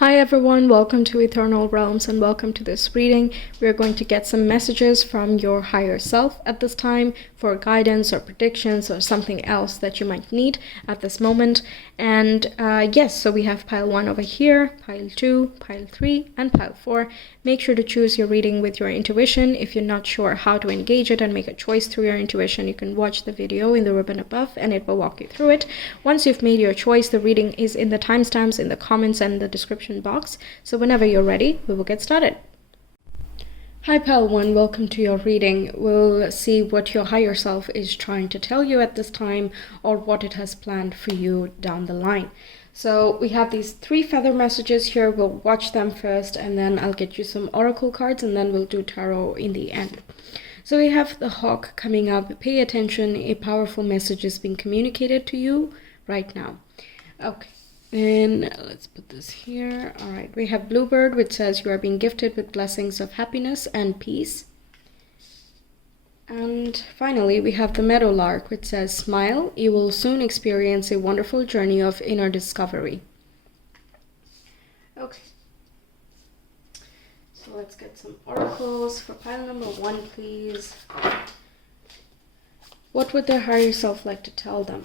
Hi everyone, welcome to Ethernal Realms and welcome to this reading. We are going to get some messages from your higher self at this time for guidance or predictions or something else that you might need at this moment. And yes, so we have pile 1 over here, pile 2, pile 3, and pile 4. Make sure to choose your reading with your intuition. If you're not sure how to engage it and make a choice through your intuition, you can watch the video in the ribbon above and it will walk you through it. Once you've made your choice, the reading is in the timestamps in the comments and the description box. So whenever you're ready, we will get started. Hi pile 1, welcome to your reading. We'll see what your higher self is trying to tell you at this time or what it has planned for you down the line. So we have these 3 feather messages here. We'll watch them first and then I'll get you some oracle cards and then we'll do tarot in the end. So we have the hawk coming up. Pay attention, a powerful message is being communicated to you right now. Okay. And let's put this here. All right, we have bluebird, which says you are being gifted with blessings of happiness and peace. And finally, we have the meadowlark, which says smile. You will soon experience a wonderful journey of inner discovery. Okay. So let's get some oracles for pile number 1, please. What would their higher self like to tell them?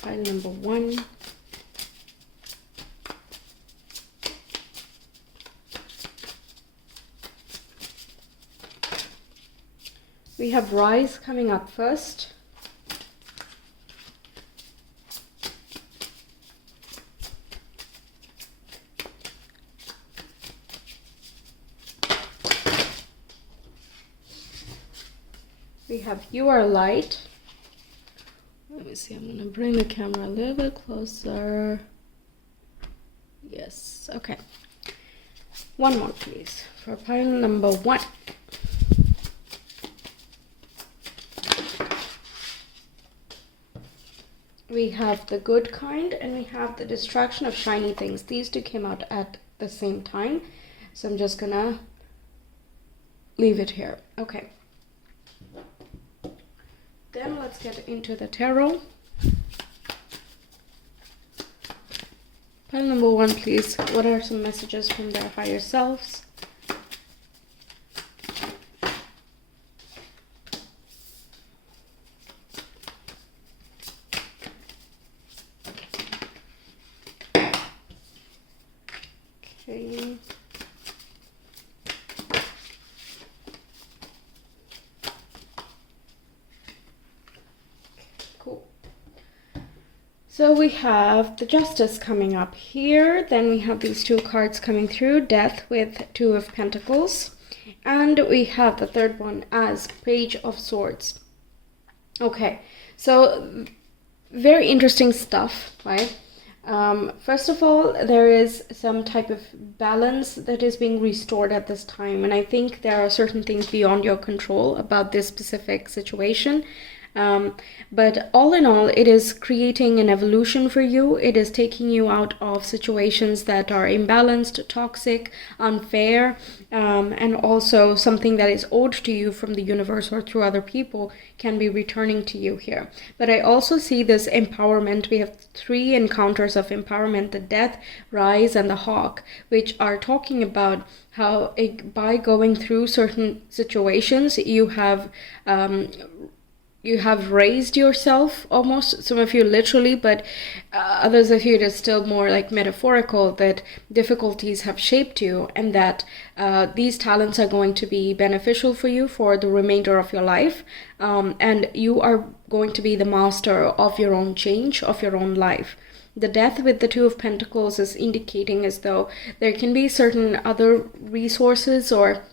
Pile number 1. We have rise coming up first. We have you are light. Let me see, I'm going to bring the camera a little bit closer. Yes, okay. One more please for pile number 1. We have the good kind and we have the distraction of shiny things. These 2 came out at the same time. So I'm just gonna leave it here. Okay. Then let's get into the tarot. Pile number 1, please. What are some messages from their higher selves? Okay. Cool. So we have the justice coming up here. Then we have these 2 cards coming through, death with 2 of pentacles. And we have the 3rd one as page of swords. Okay, so very interesting stuff, right? First of all, there is some type of balance that is being restored at this time. And I think there are certain things beyond your control about this specific situation. But all in all, it is creating an evolution for you. It is taking you out of situations that are imbalanced, toxic, unfair, and also something that is owed to you from the universe or through other people can be returning to you here. But I also see this empowerment. We have 3 encounters of empowerment, the death, rise, and the hawk, which are talking about how by going through certain situations, you have raised yourself almost, some of you literally, but others of you it is still more like metaphorical, that difficulties have shaped you and that these talents are going to be beneficial for you for the remainder of your life, and you are going to be the master of your own change, of your own life. The death with the 2 of pentacles is indicating as though there can be certain other resources or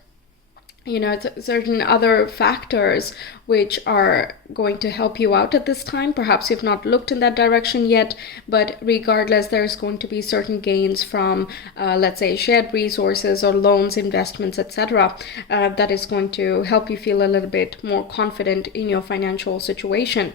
certain other factors which are going to help you out at this time. Perhaps you've not looked in that direction yet, but regardless, there's going to be certain gains from, let's say, shared resources or loans, investments, etc. That is going to help you feel a little bit more confident in your financial situation.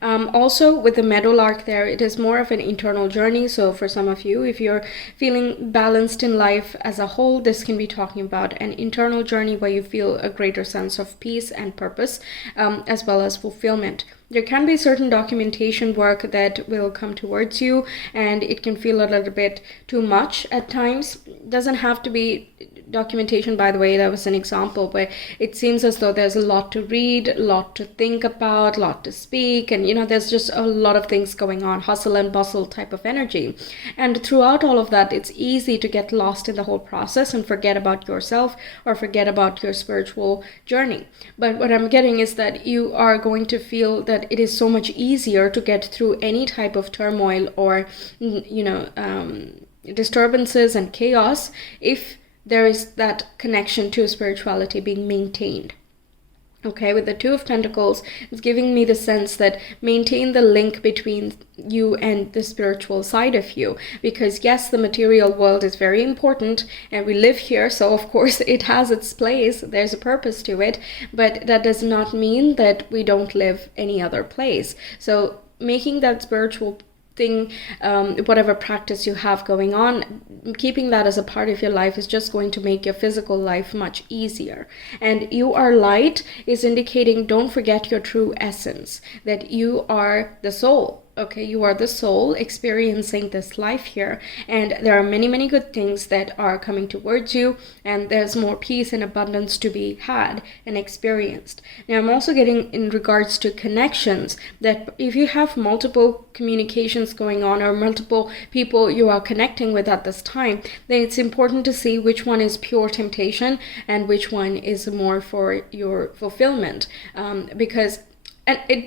Also, with the meadowlark there, it is more of an internal journey. So for some of you, if you're feeling balanced in life as a whole, this can be talking about an internal journey where you feel a greater sense of peace and purpose, as well as fulfillment. There can be certain documentation work that will come towards you, and it can feel a little bit too much at times. Doesn't have to be documentation, by the way, that was an example, but it seems as though there's a lot to read, a lot to think about, a lot to speak, and there's just a lot of things going on, hustle and bustle type of energy. And throughout all of that, it's easy to get lost in the whole process and forget about yourself or forget about your spiritual journey. But what I'm getting is that you are going to feel that it is so much easier to get through any type of turmoil or disturbances and chaos if there is that connection to spirituality being maintained. Okay, with the Two of Pentacles, it's giving me the sense that maintain the link between you and the spiritual side of you. Because yes, the material world is very important and we live here, so of course it has its place, there's a purpose to it, but that does not mean that we don't live any other place. So making that spiritual thing, whatever practice you have going on, keeping that as a part of your life is just going to make your physical life much easier. And you are light is indicating don't forget your true essence, that you are the soul. Okay, you are the soul experiencing this life here, and there are many, many good things that are coming towards you, and there's more peace and abundance to be had and experienced. Now, I'm also getting in regards to connections that if you have multiple communications going on or multiple people you are connecting with at this time, then it's important to see which one is pure temptation and which one is more for your fulfillment, because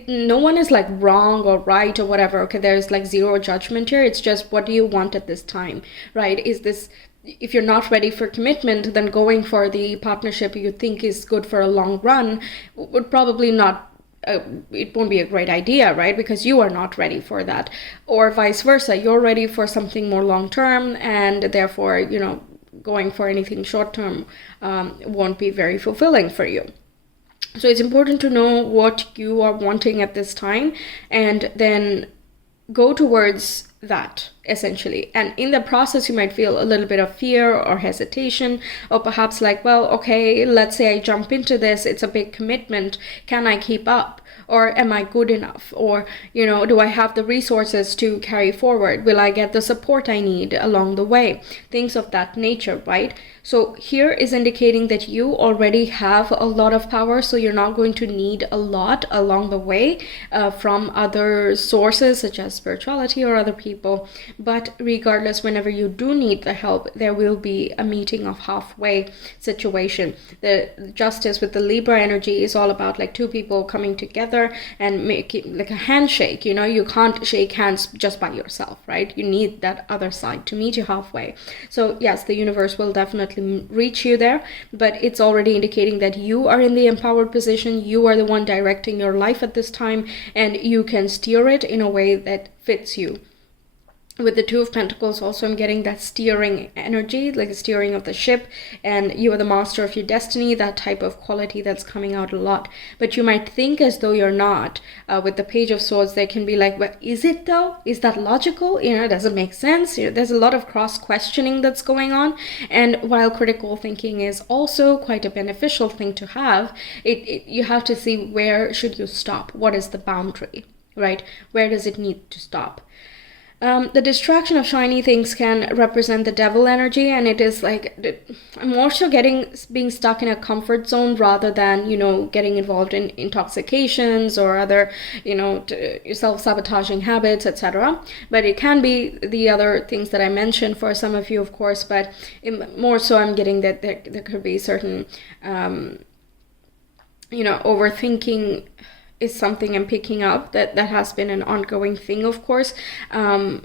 no one is like wrong or right or whatever. Okay, there's like zero judgment here. It's just, what do you want at this time, right? Is this, if you're not ready for commitment, then going for the partnership you think is good for a long run would probably not, it won't be a great idea, right? Because you are not ready for that. Or vice versa, you're ready for something more long term, and therefore, going for anything short term won't be very fulfilling for you. So it's important to know what you are wanting at this time and then go towards that, essentially. And in the process, you might feel a little bit of fear or hesitation, or perhaps like, well, okay, let's say I jump into this, it's a big commitment. Can I keep up? Or am I good enough? Or, do I have the resources to carry forward? Will I get the support I need along the way? Things of that nature, right? So here is indicating that you already have a lot of power, so you're not going to need a lot along the way from other sources such as spirituality or other people. But regardless, whenever you do need the help, there will be a meeting of halfway situation. The justice with the Libra energy is all about like two people coming together and making like a handshake. You can't shake hands just by yourself, right? You need that other side to meet you halfway. So yes, the universe will definitely reach you there, but it's already indicating that you are in the empowered position. You are the one directing your life at this time, and you can steer it in a way that fits you. With the Two of Pentacles, also I'm getting that steering energy, like the steering of the ship, and you are the master of your destiny, that type of quality that's coming out a lot. But you might think as though you're not. With the Page of Swords, they can be like, well, is it though? Is that logical? Does it make sense? There's a lot of cross-questioning that's going on. And while critical thinking is also quite a beneficial thing to have, you have to see where should you stop? What is the boundary, right? Where does it need to stop? The distraction of shiny things can represent the devil energy, and it is like, I'm more so being stuck in a comfort zone rather than, getting involved in intoxications or other, self-sabotaging habits, etc. But it can be the other things that I mentioned for some of you, of course, but more so I'm getting that there could be certain, overthinking is something I'm picking up that has been an ongoing thing, of course. What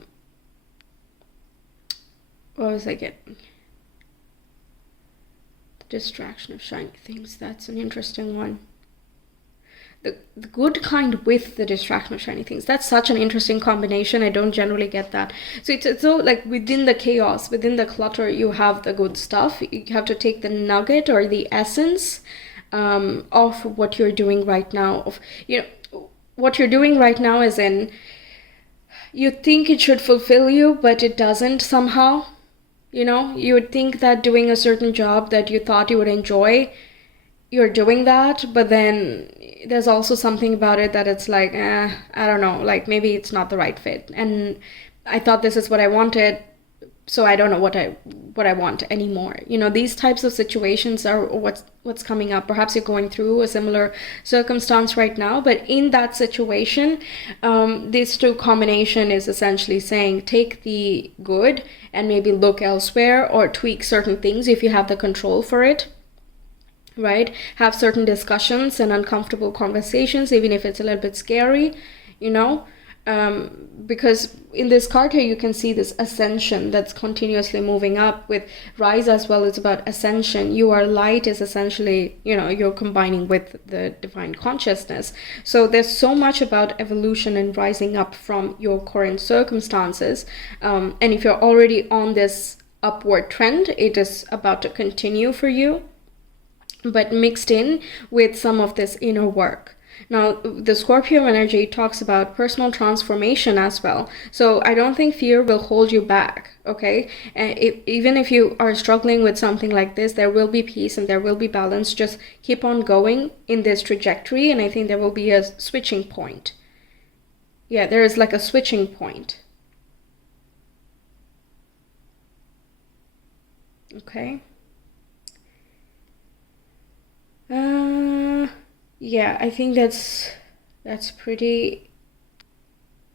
was I getting? The distraction of shiny things. That's an interesting one. The good kind with the distraction of shiny things. That's such an interesting combination. I don't generally get that. So it's so like within the chaos, within the clutter, you have the good stuff. You have to take the nugget or the essence of what you're doing right now. What you're doing right now is in, you think it should fulfill you, but it doesn't somehow. You would think that doing a certain job that you thought you would enjoy you're doing that, but then there's also something about it that it's like, I don't know, like maybe it's not the right fit. And I thought this is what I wanted, so I don't know what I want anymore. You know, these types of situations are what's coming up. Perhaps you're going through a similar circumstance right now, but in that situation, these two combination is essentially saying take the good and maybe look elsewhere or tweak certain things if you have the control for it. Right? Have certain discussions and uncomfortable conversations, even if it's a little bit scary, you know? Because in this card here, you can see this ascension that's continuously moving up. With rise as well, it's about ascension. You are light is essentially, you know, you're combining with the divine consciousness. So there's so much about evolution and rising up from your current circumstances. And if you're already on this upward trend, it is about to continue for you, but mixed in with some of this inner work. Now, the Scorpio energy talks about personal transformation as well. So I don't think fear will hold you back, okay? And even if you are struggling with something like this, there will be peace and there will be balance. Just keep on going in this trajectory, and I think there will be a switching point. Yeah, there is like a switching point. Okay. Yeah, I think that's pretty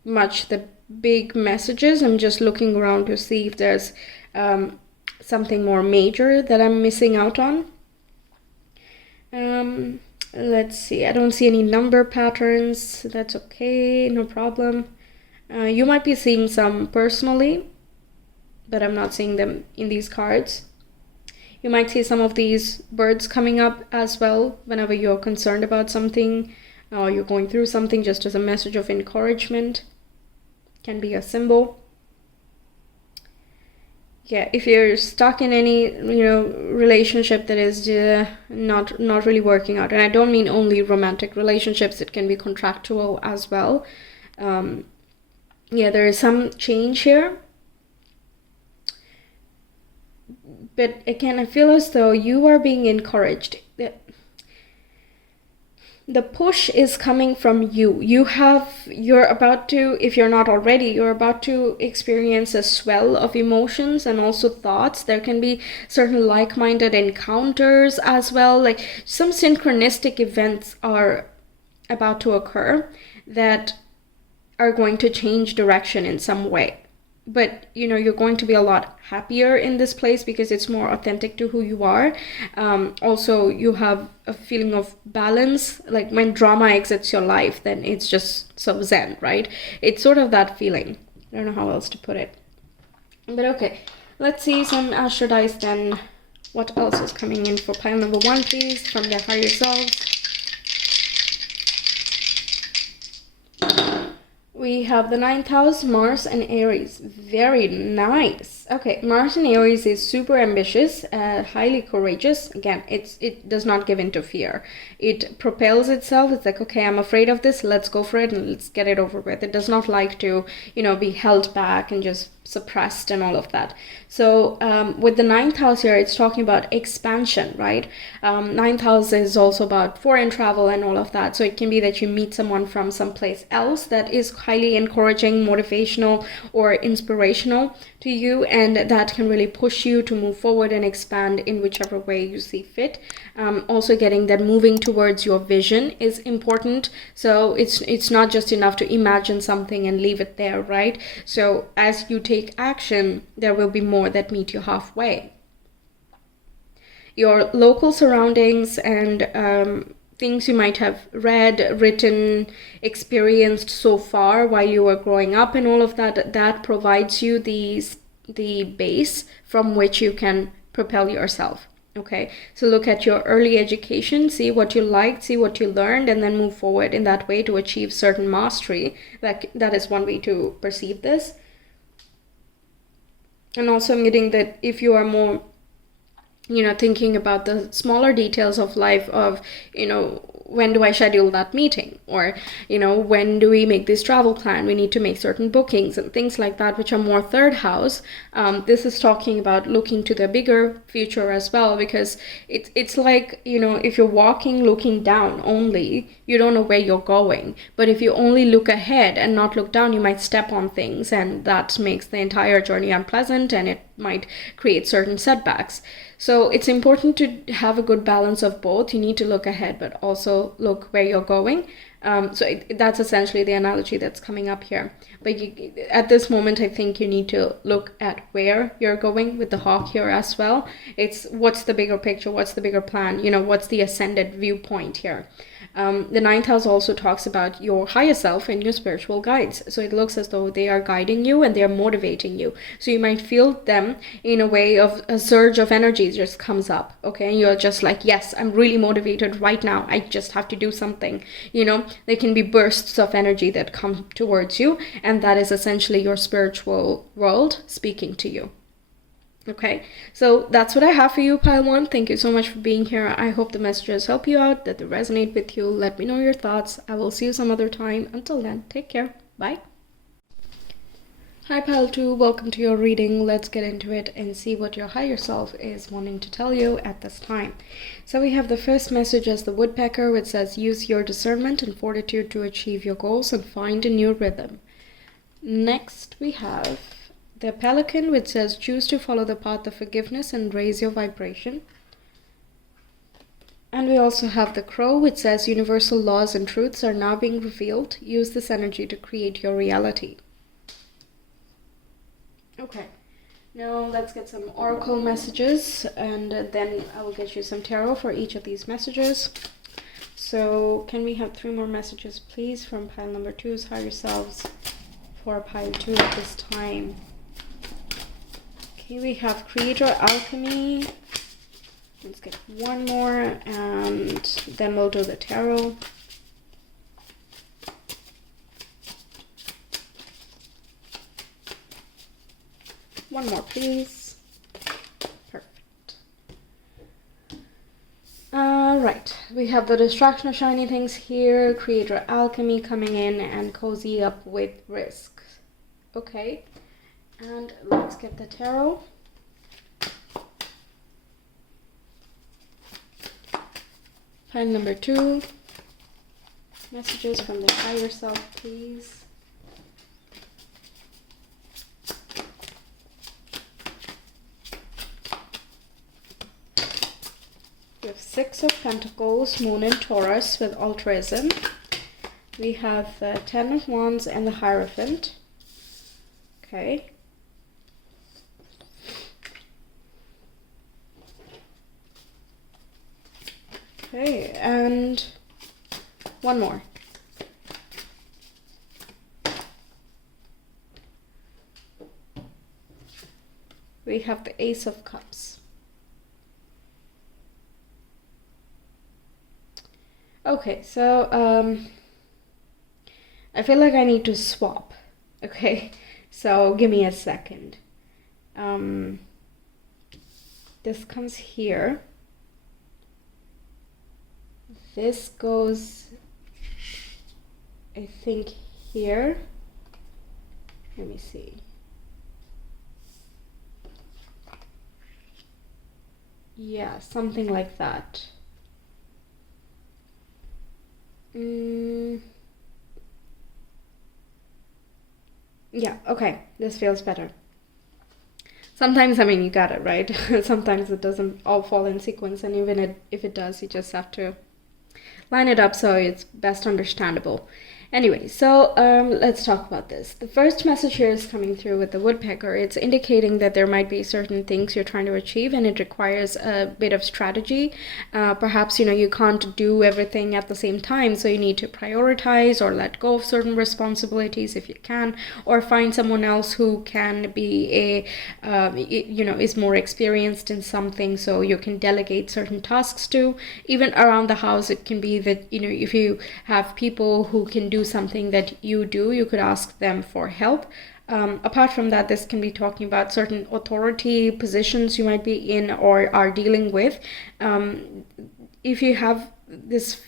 much the big messages. I'm just looking around to see if there's something more major that I'm missing out on. Let's see. I don't see any number patterns. That's okay, no problem. You might be seeing some personally, but I'm not seeing them in these cards. You might see some of these birds coming up as well whenever you're concerned about something or you're going through something, just as a message of encouragement. Can be a symbol. Yeah, if you're stuck in any, you know, relationship that is not really working out, and I don't mean only romantic relationships, it can be contractual as well. Yeah, there is some change here. But again, I feel as though you are being encouraged. The push is coming from you. You're about to, if you're not already, you're about to experience a swell of emotions and also thoughts. There can be certain like-minded encounters as well. Like some synchronistic events are about to occur that are going to change direction in some way. But you know, you're going to be a lot happier in this place because it's more authentic to who you are. Also, you have a feeling of balance. Like when drama exits your life, then it's just so zen, right? It's sort of that feeling. I don't know how else to put it. But okay, let's see some Astro Dice then. What else is coming in for pile number 1, please, from their higher selves? We have the 9th house, Mars and Aries. Very nice. Okay, Mars and Aries is super ambitious, highly courageous. Again, it does not give in to fear. It propels itself. It's like, okay, I'm afraid of this. Let's go for it and let's get it over with. It does not like to, you know, be held back and just suppressed and all of that. So with the 9th house here, it's talking about expansion, right? 9th house is also about foreign travel and all of that. So it can be that you meet someone from someplace else that is highly encouraging, motivational, or inspirational to you, and that can really push you to move forward and expand in whichever way you see fit. Also getting that moving towards your vision is important. So it's not just enough to imagine something and leave it there, right? So as you take action, there will be more that meet you halfway. Your local surroundings and things you might have read, written, experienced so far while you were growing up and all of that, that provides you the base from which you can propel yourself. Okay, so look at your early education, see what you liked, see what you learned, and then move forward in that way to achieve certain mastery. That is one way to perceive this. And also I'm getting that if you are more, you know, thinking about the smaller details of life, of, you know, when do I schedule that meeting? Or, when do we make this travel plan? We need to make certain bookings and things like that, which are more third house. This is talking about looking to the bigger future as well, because it's like, if you're walking looking down only, you don't know where you're going. But if you only look ahead and not look down, you might step on things, and that makes the entire journey unpleasant, and it might create certain setbacks. So it's important to have a good balance of both. You need to look ahead, but also look where you're going. That's essentially the analogy that's coming up here. But at this moment, I think you need to look at where you're going with the hawk here as well. It's what's the bigger picture, what's the bigger plan, what's the ascended viewpoint here. The ninth house also talks about your higher self and your spiritual guides. So it looks as though they are guiding you and they are motivating you. So you might feel them in a way of a surge of energy just comes up. Okay. And you're just like, yes, I'm really motivated right now. I just have to do something. There can be bursts of energy that come towards you. And that is essentially your spiritual world speaking to you. Okay, so that's what I have for you, Pile 1. Thank you so much for being here. I hope the messages help you out, that they resonate with you. Let me know your thoughts. I will see you some other time. Until then, take care. Bye. Hi, Pile 2. Welcome to your reading. Let's get into it and see what your higher self is wanting to tell you at this time. So we have the first message as the woodpecker, which says, use your discernment and fortitude to achieve your goals and find a new rhythm. Next, we have the pelican, which says, choose to follow the path of forgiveness and raise your vibration. And we also have the crow, which says, universal laws and truths are now being revealed. Use this energy to create your reality. Okay, now let's get some oracle messages, and then I will get you some tarot for each of these messages. So can we have 3 more messages, please, from pile number 2's higher selves for pile 2 at this time? Okay, we have Creator Alchemy. Let's get 1 more, and then we'll do the tarot. One more, please. Perfect. Right, we have the Distraction of Shiny Things here, Creator Alchemy coming in, and Cozy Up with Risk. Okay. And let's get the tarot. Pile number 2. Messages from the higher self, please. We have 6 of Pentacles, Moon in Taurus with altruism. We have the 10 of Wands and the Hierophant. Okay. Okay, and 1 more. We have the Ace of Cups. Okay, so I feel like I need to swap. Okay, so give me a second. This comes here. This goes, I think, here. Let me see. Yeah, something like that. Yeah, okay, this feels better. Sometimes, you got it, right? Sometimes it doesn't all fall in sequence, and even if it does, you just have to line it up so it's best understandable. Anyway, so let's talk about this. The first message here is coming through with the woodpecker. It's indicating that there might be certain things you're trying to achieve, and it requires a bit of strategy. Perhaps, you can't do everything at the same time, so you need to prioritize or let go of certain responsibilities if you can, or find someone else who can be is more experienced in something, so you can delegate certain tasks to. Even around the house, it can be that, if you have people who can do something that you do, you could ask them for help. Apart from that, this can be talking about certain authority positions you might be in or are dealing with. If you have this,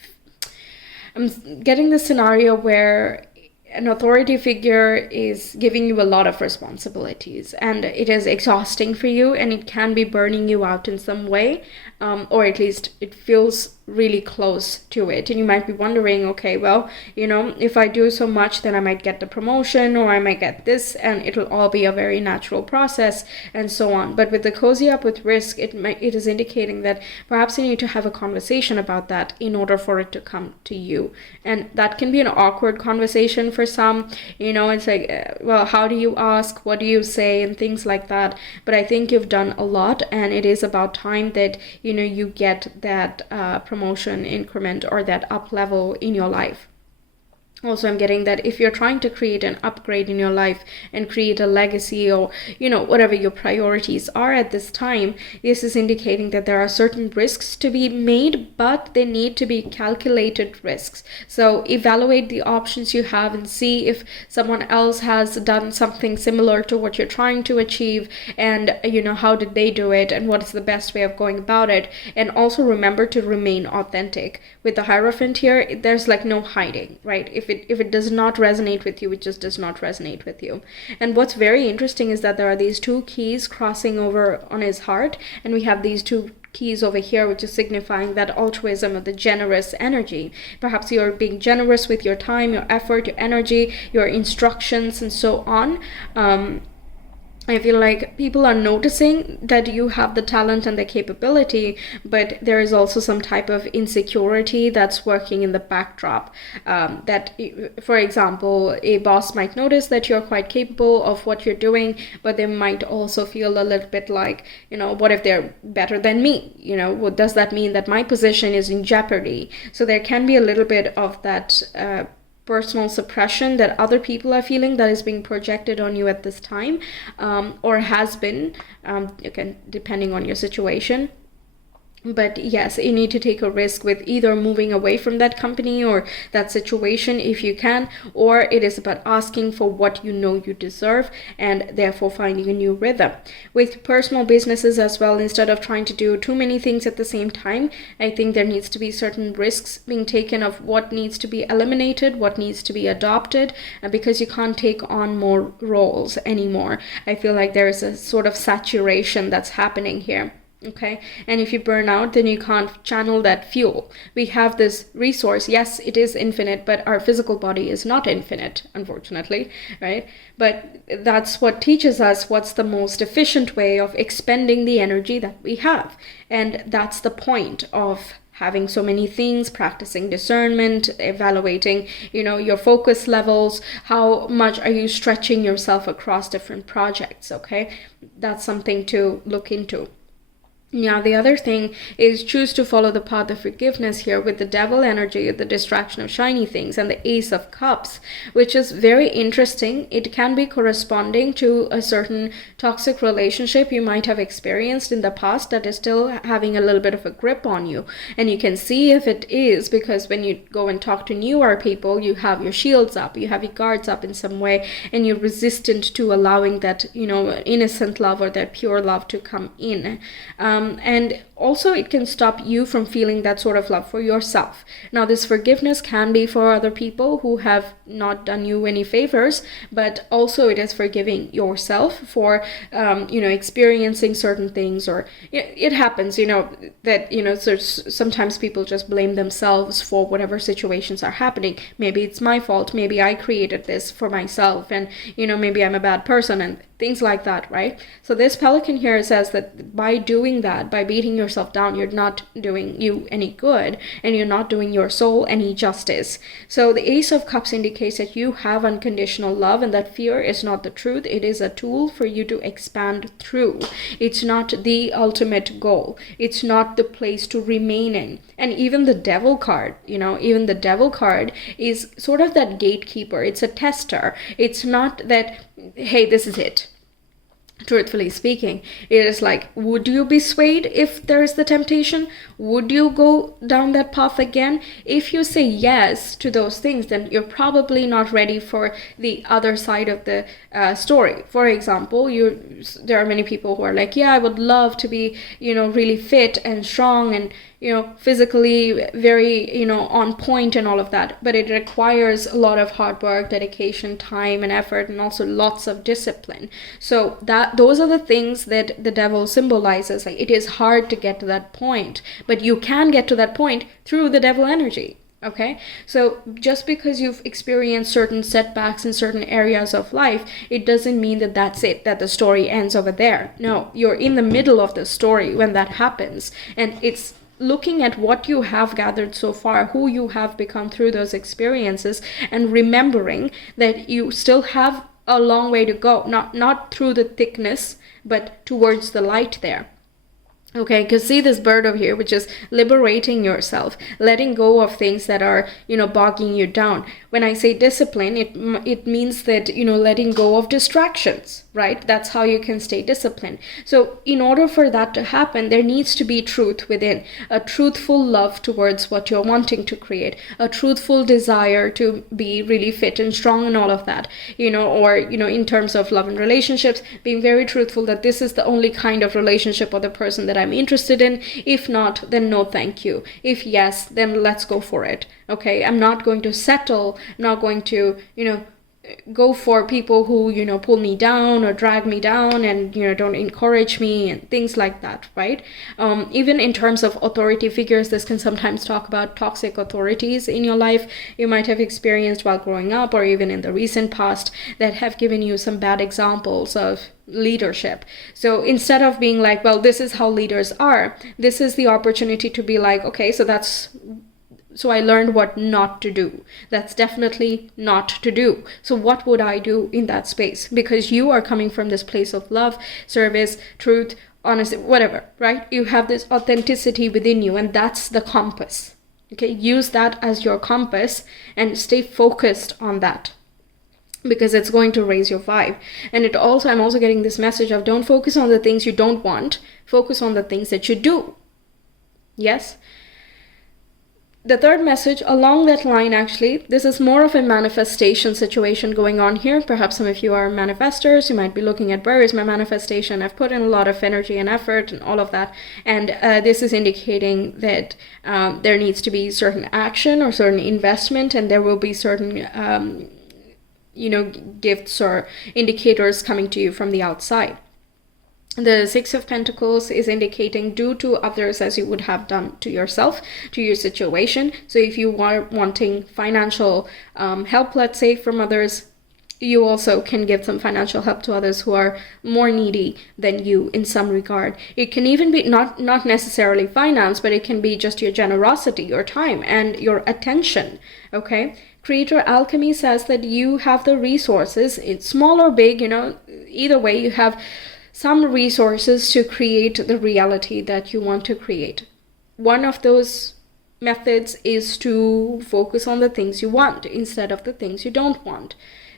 I'm getting the scenario where an authority figure is giving you a lot of responsibilities, and it is exhausting for you, and it can be burning you out in some way, or at least it feels really close to it. And you might be wondering, okay, well, if I do so much, then I might get the promotion, or I might get this, and it'll all be a very natural process, and so on. But with the cozy up with risk, it is indicating that perhaps you need to have a conversation about that in order for it to come to you. And that can be an awkward conversation for some. It's like, well, how do you ask, what do you say, and things like that. But I think you've done a lot, and it is about time that you get that promotion increment or that up level in your life. Also, I'm getting that if you're trying to create an upgrade in your life and create a legacy, or whatever your priorities are at this time, this is indicating that there are certain risks to be made, but they need to be calculated risks. So evaluate the options you have and see if someone else has done something similar to what you're trying to achieve, and how did they do it, and what is the best way of going about it. And also remember to remain authentic. With the Hierophant here, there's like no hiding, right? If it does not resonate with you, it just does not resonate with you. And what's very interesting is that there are these two keys crossing over on his heart, and we have these two keys over here, which is signifying that altruism, or the generous energy. Perhaps you're being generous with your time, your effort, your energy, your instructions, and so on. I feel like people are noticing that you have the talent and the capability, but there is also some type of insecurity that's working in the backdrop. That, for example, a boss might notice that you're quite capable of what you're doing, but they might also feel a little bit like, what if they're better than me? What does that mean that my position is in jeopardy? So there can be a little bit of that personal suppression that other people are feeling that is being projected on you at this time, or has been, again, depending on your situation. But yes, you need to take a risk with either moving away from that company or that situation if you can, or it is about asking for what you deserve and therefore finding a new rhythm. With personal businesses as well, instead of trying to do too many things at the same time, I think there needs to be certain risks being taken of what needs to be eliminated, what needs to be adopted, because you can't take on more roles anymore. I feel like there is a sort of saturation that's happening here. Okay, and if you burn out, then you can't channel that fuel. We have this resource. Yes, it is infinite, but our physical body is not infinite, unfortunately, right? But that's what teaches us what's the most efficient way of expending the energy that we have. And that's the point of having so many things, practicing discernment, evaluating, your focus levels, how much are you stretching yourself across different projects, okay? That's something to look into. Now, the other thing is choose to follow the path of forgiveness here with the devil energy, the distraction of shiny things, and the Ace of Cups, which is very interesting. It can be corresponding to a certain toxic relationship you might have experienced in the past that is still having a little bit of a grip on you. And you can see if it is, because when you go and talk to newer people, you have your shields up, you have your guards up in some way, and you're resistant to allowing that, innocent love or that pure love to come in. And also it can stop you from feeling that sort of love for yourself. Now, this forgiveness can be for other people who have not done you any favors, but also it is forgiving yourself for, experiencing certain things, or it happens, that, so sometimes people just blame themselves for whatever situations are happening. Maybe it's my fault. Maybe I created this for myself, and, maybe I'm a bad person, and things like that, right? So this pelican here says that by doing that, by beating yourself down, you're not doing you any good, and you're not doing your soul any justice. So the Ace of Cups indicates that you have unconditional love, and that fear is not the truth. It is a tool for you to expand through. It's not the ultimate goal. It's not the place to remain in. And even the Devil card, even the Devil card is sort of that gatekeeper. It's a tester. It's not that, hey, this is it. Truthfully speaking, it is like, would you be swayed if there is the temptation? Would you go down that path again? If you say yes to those things, then you're probably not ready for the other side of the story. For example, there are many people who are like, yeah, I would love to be, really fit and strong and, physically very, on point and all of that. But it requires a lot of hard work, dedication, time and effort, and also lots of discipline. So those are the things that the devil symbolizes. Like, it is hard to get to that point, but you can get to that point through the devil energy. Okay, so just because you've experienced certain setbacks in certain areas of life, it doesn't mean that that's it, that the story ends over there. No, you're in the middle of the story when that happens. And it's looking at what you have gathered so far, who you have become through those experiences, and remembering that you still have a long way to go, not through the thickness, but towards the light there. Okay, because see this bird over here, which is liberating yourself, letting go of things that are, bogging you down. When I say discipline, it means that, letting go of distractions, right? That's how you can stay disciplined. So in order for that to happen, there needs to be truth within, a truthful love towards what you're wanting to create, a truthful desire to be really fit and strong and all of that, or, in terms of love and relationships, being very truthful that this is the only kind of relationship or the person that I'm interested in. If not, then no thank you. If yes, then let's go for it. Okay, I'm not going to settle. I'm not going to, go for people who, pull me down or drag me down and, don't encourage me and things like that, right? Even in terms of authority figures, this can sometimes talk about toxic authorities in your life you might have experienced while growing up or even in the recent past that have given you some bad examples of leadership. So instead of being like, well, this is how leaders are, this is the opportunity to be like, okay, so I learned what not to do. That's definitely not to do. So what would I do in that space? Because you are coming from this place of love, service, truth, honesty, whatever, right? You have this authenticity within you, and that's the compass. Okay, use that as your compass and stay focused on that, because it's going to raise your vibe. And I'm also getting this message of don't focus on the things you don't want, focus on the things that you do. Yes? The third message along that line, actually, this is more of a manifestation situation going on here. Perhaps some of you are manifestors. You might be looking at where is my manifestation. I've put in a lot of energy and effort and all of that. And this is indicating that there needs to be certain action or certain investment, and there will be certain, gifts or indicators coming to you from the outside. The Six of Pentacles is indicating do to others as you would have done to yourself, to your situation. So if you are wanting financial help, let's say, from others, you also can give some financial help to others who are more needy than you in some regard. It can even be not necessarily finance, but it can be just your generosity, your time, and your attention, okay? Creator Alchemy says that you have the resources, it's small or big, either way, you have some resources to create the reality that you want to create. One of those methods is to focus on the things you want instead of the things you don't want.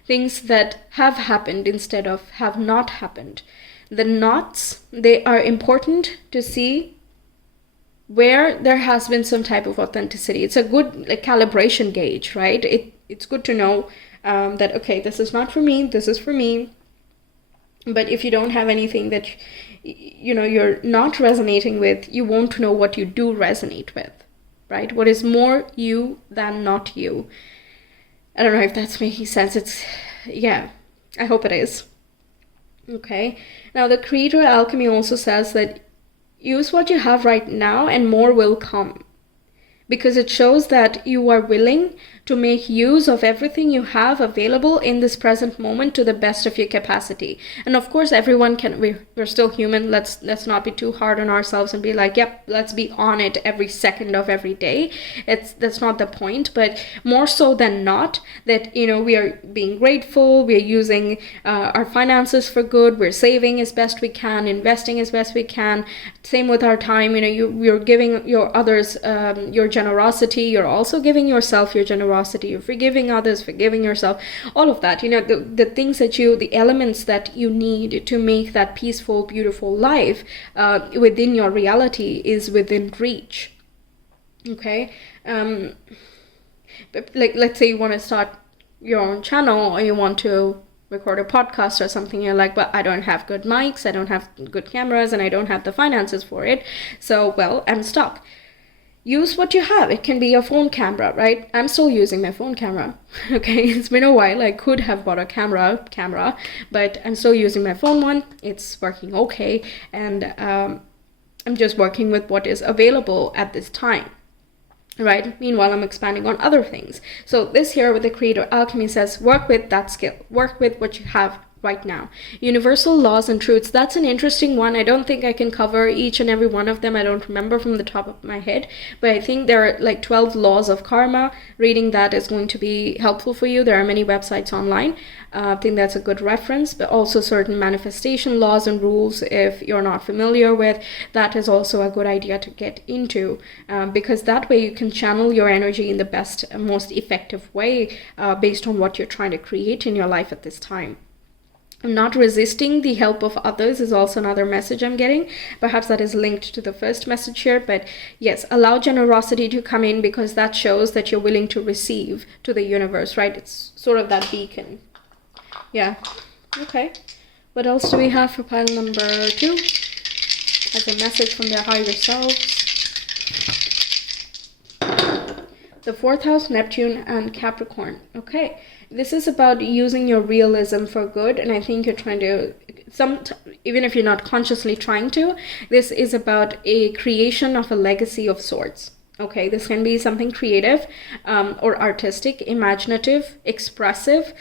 Things that have happened instead of have not happened. The nots, they are important to see where there has been some type of authenticity. It's a good calibration gauge, right? It's good to know that, okay, this is not for me, this is for me. But if you don't have anything that, you're not resonating with, you won't know what you do resonate with, right? What is more you than not you. I don't know if that's making sense. I hope it is. Okay. Now, the Creator Alchemy also says that use what you have right now and more will come. Because it shows that you are willing to make use of everything you have available in this present moment to the best of your capacity. And of course, everyone we're still human. Let's not be too hard on ourselves and be like, yep, let's be on it every second of every day. That's not the point, but more so than not, that, we are being grateful, we're using our finances for good, we're saving as best we can, investing as best we can. Same with our time, you're giving your others your generosity, you're also giving yourself your generosity, you're forgiving others, forgiving yourself, all of that, the things that the elements that you need to make that peaceful, beautiful life within your reality is within reach. Okay. But let's say you want to start your own channel or you want to record a podcast or something, you're like, but I don't have good mics, I don't have good cameras, and I don't have the finances for it, so, well, I'm stuck. use what you have. It can be your phone camera, right? I'm still using my phone camera. Okay, it's been a while. I could have bought a camera, but I'm still using my phone one. It's working okay, and I'm just working with what is available at this time. Right? Meanwhile, I'm expanding on other things. So this here with the Creator Alchemy says, work with that skill. Work with what you have right now. Universal laws and truths. That's an interesting one. I don't think I can cover each and every one of them. I don't remember from the top of my head, but I think there are like 12 laws of karma. Reading that is going to be helpful for you. There are many websites online. I think that's a good reference, but also certain manifestation laws and rules, if you're not familiar with, that is also a good idea to get into, because that way you can channel your energy in the best, most effective way, based on what you're trying to create in your life at this time. Not resisting the help of others is also another message I'm getting. Perhaps that is linked to the first message here, but yes, allow generosity to come in, because that shows that you're willing to receive to the universe, right? It's sort of that beacon. Yeah. Okay. What else do we have for pile number 2? As a message from their higher selves. The 4th house, Neptune and Capricorn. Okay. This is about using your realism for good, and I think you're trying to, even if you're not consciously trying to, this is about a creation of a legacy of sorts. Okay, this can be something creative, or artistic, imaginative, expressive,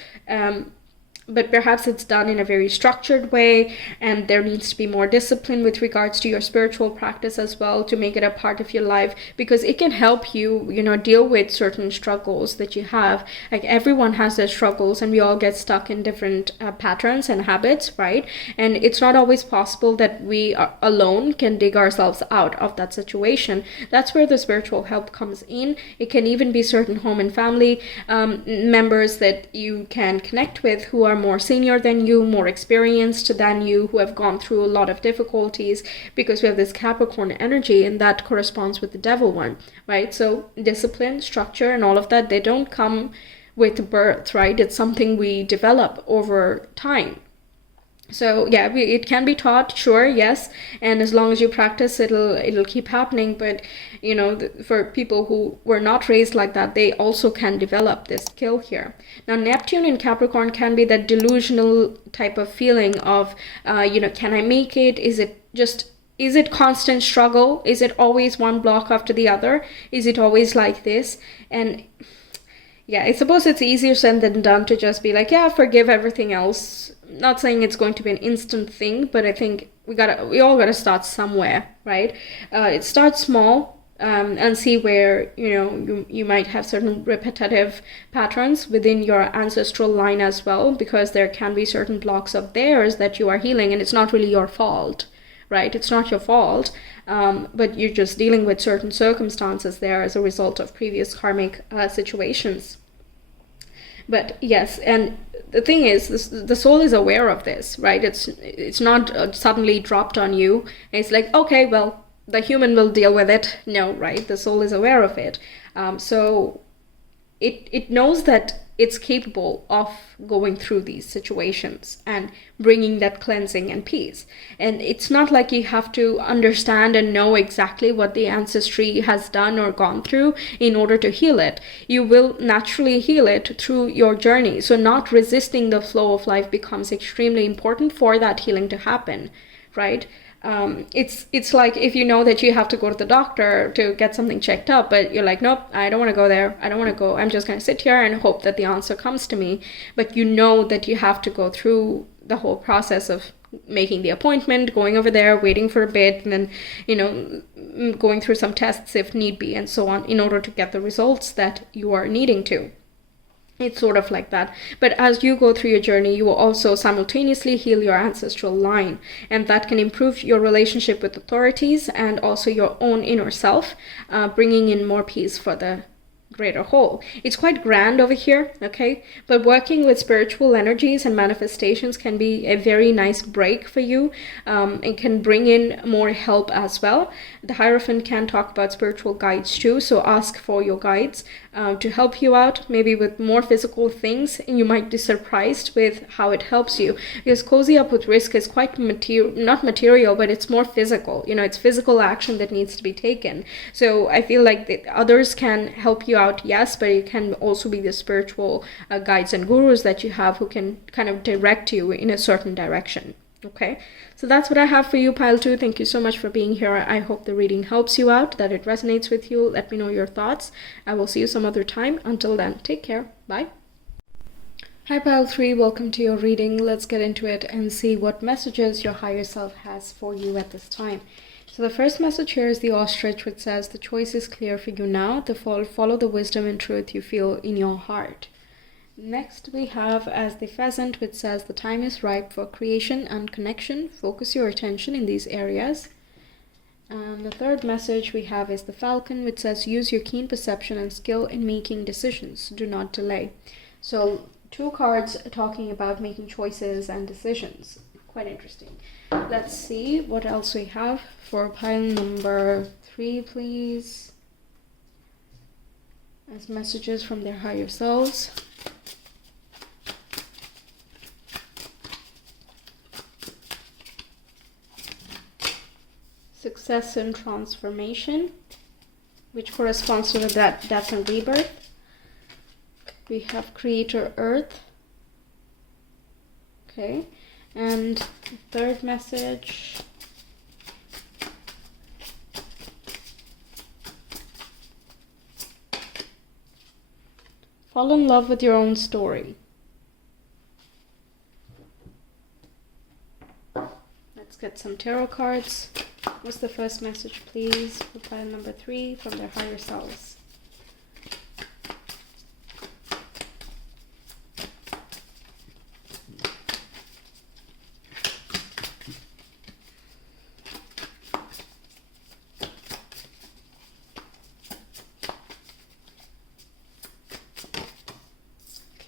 but perhaps it's done in a very structured way, and there needs to be more discipline with regards to your spiritual practice as well to make it a part of your life, because it can help you, deal with certain struggles that you have. Like, everyone has their struggles, and we all get stuck in different patterns and habits, right? And it's not always possible that we alone can dig ourselves out of that situation. That's where the spiritual help comes in. It can even be certain home and family members that you can connect with who are more senior than you, more experienced than you, who have gone through a lot of difficulties, because we have this Capricorn energy, and that corresponds with the devil one, right? So discipline, structure, and all of that, they don't come with birth, right? It's something we develop over time. So yeah, it can be taught, sure, yes, and as long as you practice, it'll keep happening. But for people who were not raised like that, they also can develop this skill here. Now, Neptune in Capricorn can be that delusional type of feeling of, can I make it? Is it constant struggle? Is it always one block after the other? Is it always like this? And yeah, I suppose it's easier said than done to just be like, yeah, forgive everything else. Not saying it's going to be an instant thing, but I think we all gotta start somewhere, right? It starts small, and see where you might have certain repetitive patterns within your ancestral line as well, because there can be certain blocks of theirs that you are healing, and it's not really your fault, right? It's not your fault, but you're just dealing with certain circumstances there as a result of previous karmic situations. But yes, and the thing is, the soul is aware of this, right? It's not suddenly dropped on you. It's like, okay, well, the human will deal with it. No, right? The soul is aware of it. So it knows that it's capable of going through these situations and bringing that cleansing and peace. And it's not like you have to understand and know exactly what the ancestry has done or gone through in order to heal it. You will naturally heal it through your journey. So not resisting the flow of life becomes extremely important for that healing to happen, right? It's like if you know that you have to go to the doctor to get something checked up, but you're like, nope, I don't want to go there. I don't want to go. I'm just going to sit here and hope that the answer comes to me. But you know that you have to go through the whole process of making the appointment, going over there, waiting for a bit, and then, going through some tests if need be, and so on, in order to get the results that you are needing to. It's sort of like that. But as you go through your journey, you will also simultaneously heal your ancestral line. And that can improve your relationship with authorities and also your own inner self, bringing in more peace for the greater whole. It's quite grand over here, okay? But working with spiritual energies and manifestations can be a very nice break for you. It can bring in more help as well. The Hierophant can talk about spiritual guides too, so ask for your guides. to help you out, maybe with more physical things, and you might be surprised with how it helps you. Because cozy up with risk is quite not material, but it's more physical. It's physical action that needs to be taken. So I feel like that others can help you out, yes, but it can also be the spiritual guides and gurus that you have who can kind of direct you in a certain direction. Okay, so that's what I have for you, Pile 2. Thank you so much for being here. I hope the reading helps you out, that it resonates with you. Let me know your thoughts. I will see you some other time. Until then, take care. Bye. Hi, Pile 3. Welcome to your reading. Let's get into it and see what messages your higher self has for you at this time. So the first message here is the ostrich, which says, the choice is clear for you now. Follow the wisdom and truth you feel in your heart. Next we have as the pheasant, which says the time is ripe for creation and connection. Focus your attention in these areas. And the third message we have is the falcon, which says use your keen perception and skill in making decisions. Do not delay. So 2 cards talking about making choices and decisions. Quite interesting. Let's see what else we have for pile number 3, please. As messages from their higher selves. Success and transformation, which corresponds to the death and rebirth. We have Creator Earth. Okay, and the third message. Fall in love with your own story. Let's get some tarot cards. What's the first message, please, for pile number 3 from their higher selves?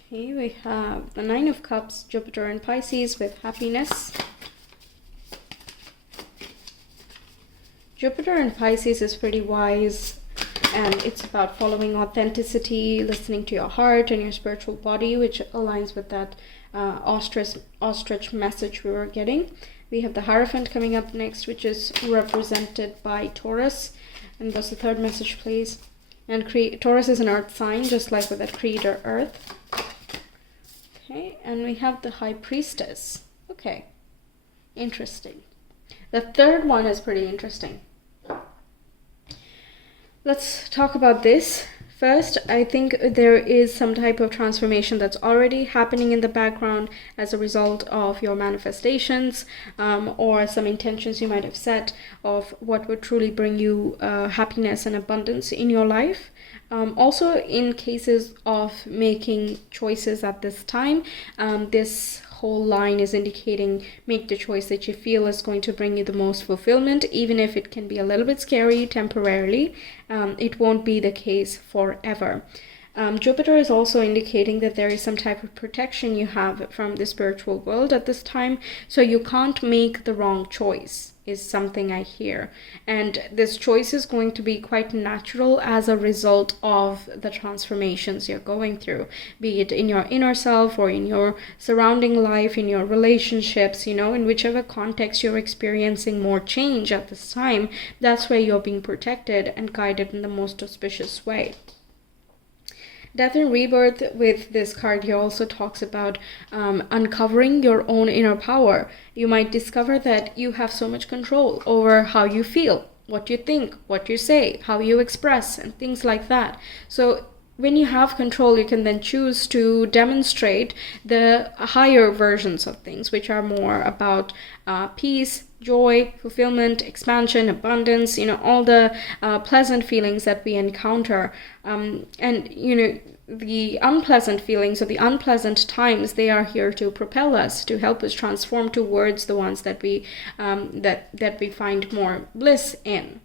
Okay, we have the 9 of Cups, Jupiter and Pisces with happiness. Jupiter in Pisces is pretty wise, and it's about following authenticity, listening to your heart and your spiritual body, which aligns with that ostrich message we were getting. We have the Hierophant coming up next, which is represented by Taurus. And what's the third message, please? And Taurus is an earth sign, just like with that Creator Earth. Okay, and we have the High Priestess. Okay, interesting. The third one is pretty interesting. Let's talk about this. First, I think there is some type of transformation that's already happening in the background as a result of your manifestations, or some intentions you might have set of what would truly bring you happiness and abundance in your life. Also, in cases of making choices at this time, this whole line is indicating make the choice that you feel is going to bring you the most fulfillment, even if it can be a little bit scary temporarily. It won't be the case forever. Jupiter is also indicating that there is some type of protection you have from the spiritual world at this time, so you can't make the wrong choice, is something I hear. And this choice is going to be quite natural as a result of the transformations you're going through, be it in your inner self or in your surrounding life, in your relationships, in whichever context you're experiencing more change at this time. That's where you're being protected and guided in the most auspicious way. Death and Rebirth with this card here also talks about uncovering your own inner power. You might discover that you have so much control over how you feel, what you think, what you say, how you express, and things like that. So when you have control, you can then choose to demonstrate the higher versions of things, which are more about peace, joy, fulfillment, expansion, abundance, all the pleasant feelings that we encounter. The unpleasant feelings or the unpleasant times, they are here to propel us, to help us transform towards the ones that we find more bliss in.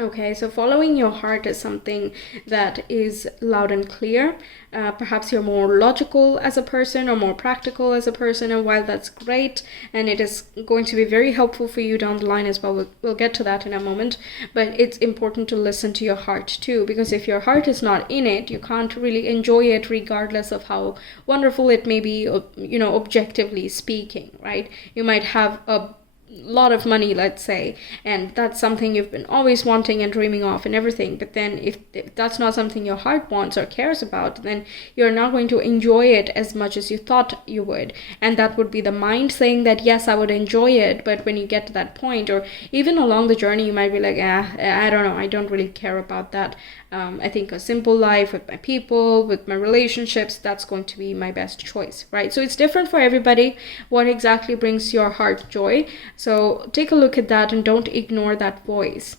Okay, so following your heart is something that is loud and clear. Perhaps you're more logical as a person or more practical as a person, and while that's great and it is going to be very helpful for you down the line as well, we'll get to that in a moment, but it's important to listen to your heart too, because if your heart is not in it, you can't really enjoy it regardless of how wonderful it may be, objectively speaking, right? You might have a lot of money, let's say, and that's something you've been always wanting and dreaming of and everything, but then if that's not something your heart wants or cares about, then you're not going to enjoy it as much as you thought you would. And that would be the mind saying that yes, I would enjoy it, but when you get to that point, or even along the journey, you might be like, I don't know, I don't really care about that. I think a simple life with my people, with my relationships, that's going to be my best choice, right? So it's different for everybody what exactly brings your heart joy. So take a look at that and don't ignore that voice.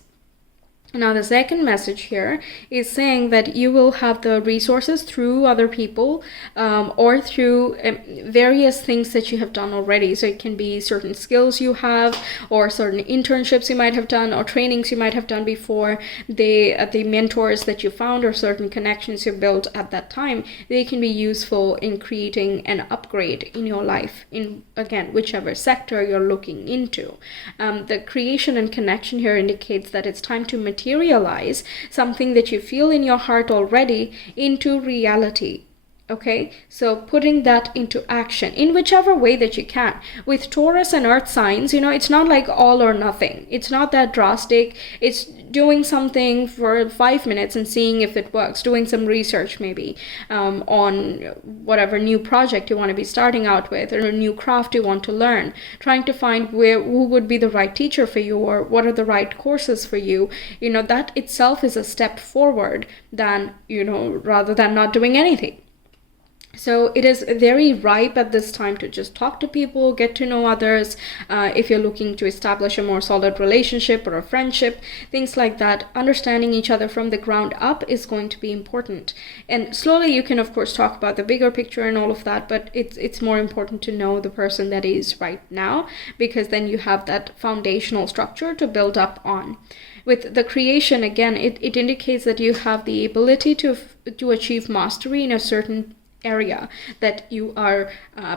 Now, the second message here is saying that you will have the resources through other people or through various things that you have done already. So it can be certain skills you have, or certain internships you might have done, or trainings you might have done before. The mentors that you found or certain connections you built at that time, they can be useful in creating an upgrade in your life, in, again, whichever sector you're looking into. The creation and connection here indicates that it's time to materialize something that you feel in your heart already into reality. Okay, so putting that into action in whichever way that you can. With Taurus and Earth signs, it's not like all or nothing. It's not that drastic. It's doing something for 5 minutes and seeing if it works. Doing some research maybe on whatever new project you want to be starting out with, or a new craft you want to learn. Trying to find who would be the right teacher for you, or what are the right courses for you. That itself is a step forward than, rather than not doing anything. So it is very ripe at this time to just talk to people, get to know others. If you're looking to establish a more solid relationship or a friendship, things like that, understanding each other from the ground up is going to be important. And slowly you can, of course, talk about the bigger picture and all of that, but it's more important to know the person that is right now, because then you have that foundational structure to build up on. With the creation, again, it indicates that you have the ability to achieve mastery in a certain area that you are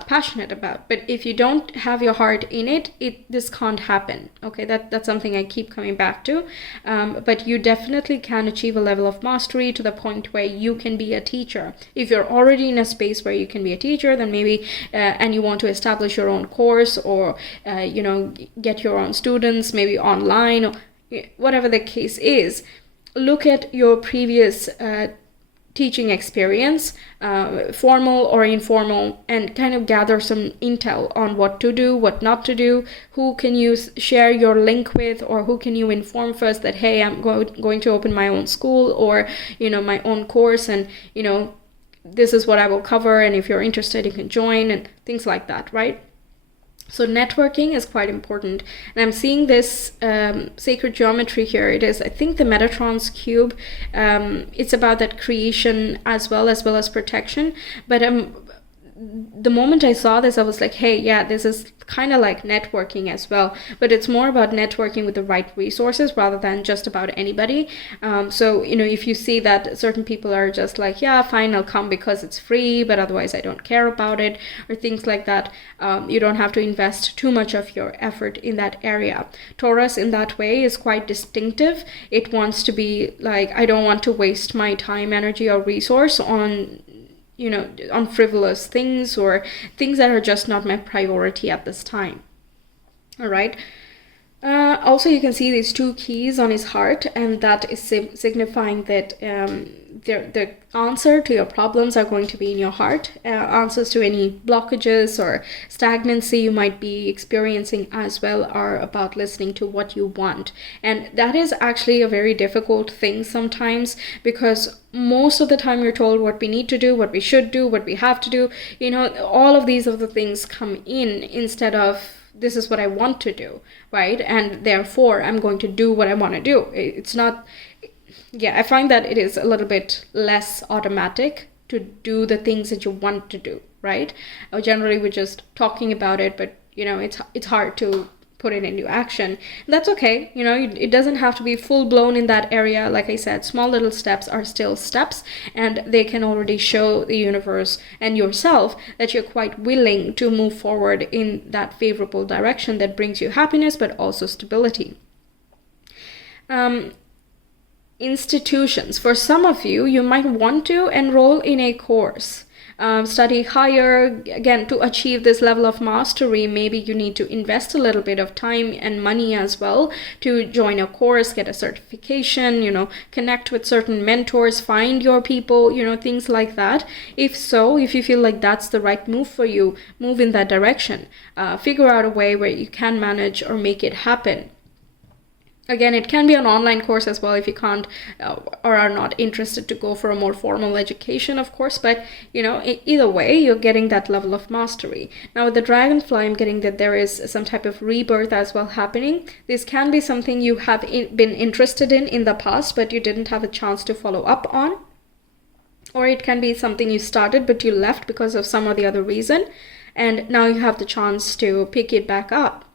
passionate about. But if you don't have your heart in it, this can't happen. Okay, that's something I keep coming back to. But you definitely can achieve a level of mastery to the point where you can be a teacher. If you're already in a space where you can be a teacher, then maybe and you want to establish your own course, or get your own students, maybe online, or whatever the case is, look at your previous teaching experience, formal or informal, and kind of gather some intel on what to do, what not to do, who can you share your link with, or who can you inform first that, hey, I'm going to open my own school, or my own course, and this is what I will cover, and if you're interested you can join, and things like that, right? So networking is quite important. And I'm seeing this sacred geometry here. It is, I think, the Metatron's cube. It's about that creation as well as protection. But the moment I saw this, I was like, hey, yeah, this is kind of like networking as well, but it's more about networking with the right resources rather than just about anybody. So if you see that certain people are just like, yeah, fine, I'll come because it's free, but otherwise I don't care about it, or things like that, you don't have to invest too much of your effort in that area. Taurus in that way is quite distinctive. It wants to be like, I don't want to waste my time, energy, or resource on frivolous things, or things that are just not my priority at this time. All right. Also, you can see these two keys on his heart, and that is signifying that the answer to your problems are going to be in your heart. Answers to any blockages or stagnancy you might be experiencing as well are about listening to what you want. And that is actually a very difficult thing sometimes, because most of the time you're told what we need to do, what we should do, what we have to do. All of these other things come in instead of, this is what I want to do, right? And therefore I'm going to do what I want to do. It's not, I find that it is a little bit less automatic to do the things that you want to do, right? Generally we're just talking about it, but it's hard to put it into action. That's okay. It doesn't have to be full blown in that area. Like I said, small little steps are still steps, and they can already show the universe and yourself that you're quite willing to move forward in that favorable direction that brings you happiness, but also stability. Institutions. For some of you, you might want to enroll in a course. Study higher. Again, to achieve this level of mastery, maybe you need to invest a little bit of time and money as well to join a course, get a certification, connect with certain mentors, find your people, things like that. If you feel like that's the right move for you, move in that direction. Figure out a way where you can manage or make it happen. Again, it can be an online course as well if you can't or are not interested to go for a more formal education, of course. But, either way, you're getting that level of mastery. Now, with the dragonfly, I'm getting that there is some type of rebirth as well happening. This can be something you have been interested in the past, but you didn't have a chance to follow up on. Or it can be something you started, but you left because of some or the other reason. And now you have the chance to pick it back up.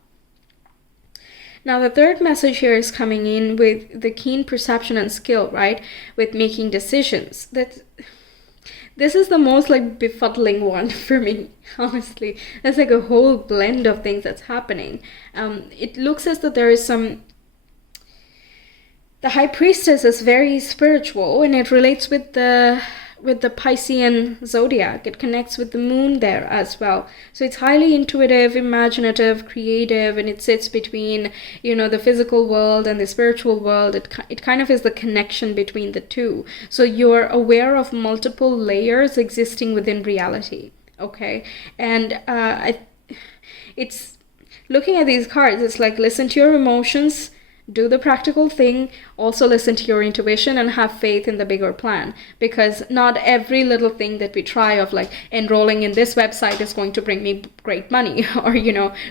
Now, the third message here is coming in with the keen perception and skill, right? With making decisions. This is the most befuddling one for me, honestly. There's a whole blend of things that's happening. It looks as though there is some... The High Priestess is very spiritual, and it relates with the Piscean zodiac. It connects with the moon there as well. So it's highly intuitive, imaginative, creative, and it sits between, the physical world and the spiritual world. It kind of is the connection between the two. So you're aware of multiple layers existing within reality. Okay. And it's looking at these cards, it's listen to your emotions, do the practical thing, also listen to your intuition, and have faith in the bigger plan. Because not every little thing that we try of enrolling in this website is going to bring me great money, or,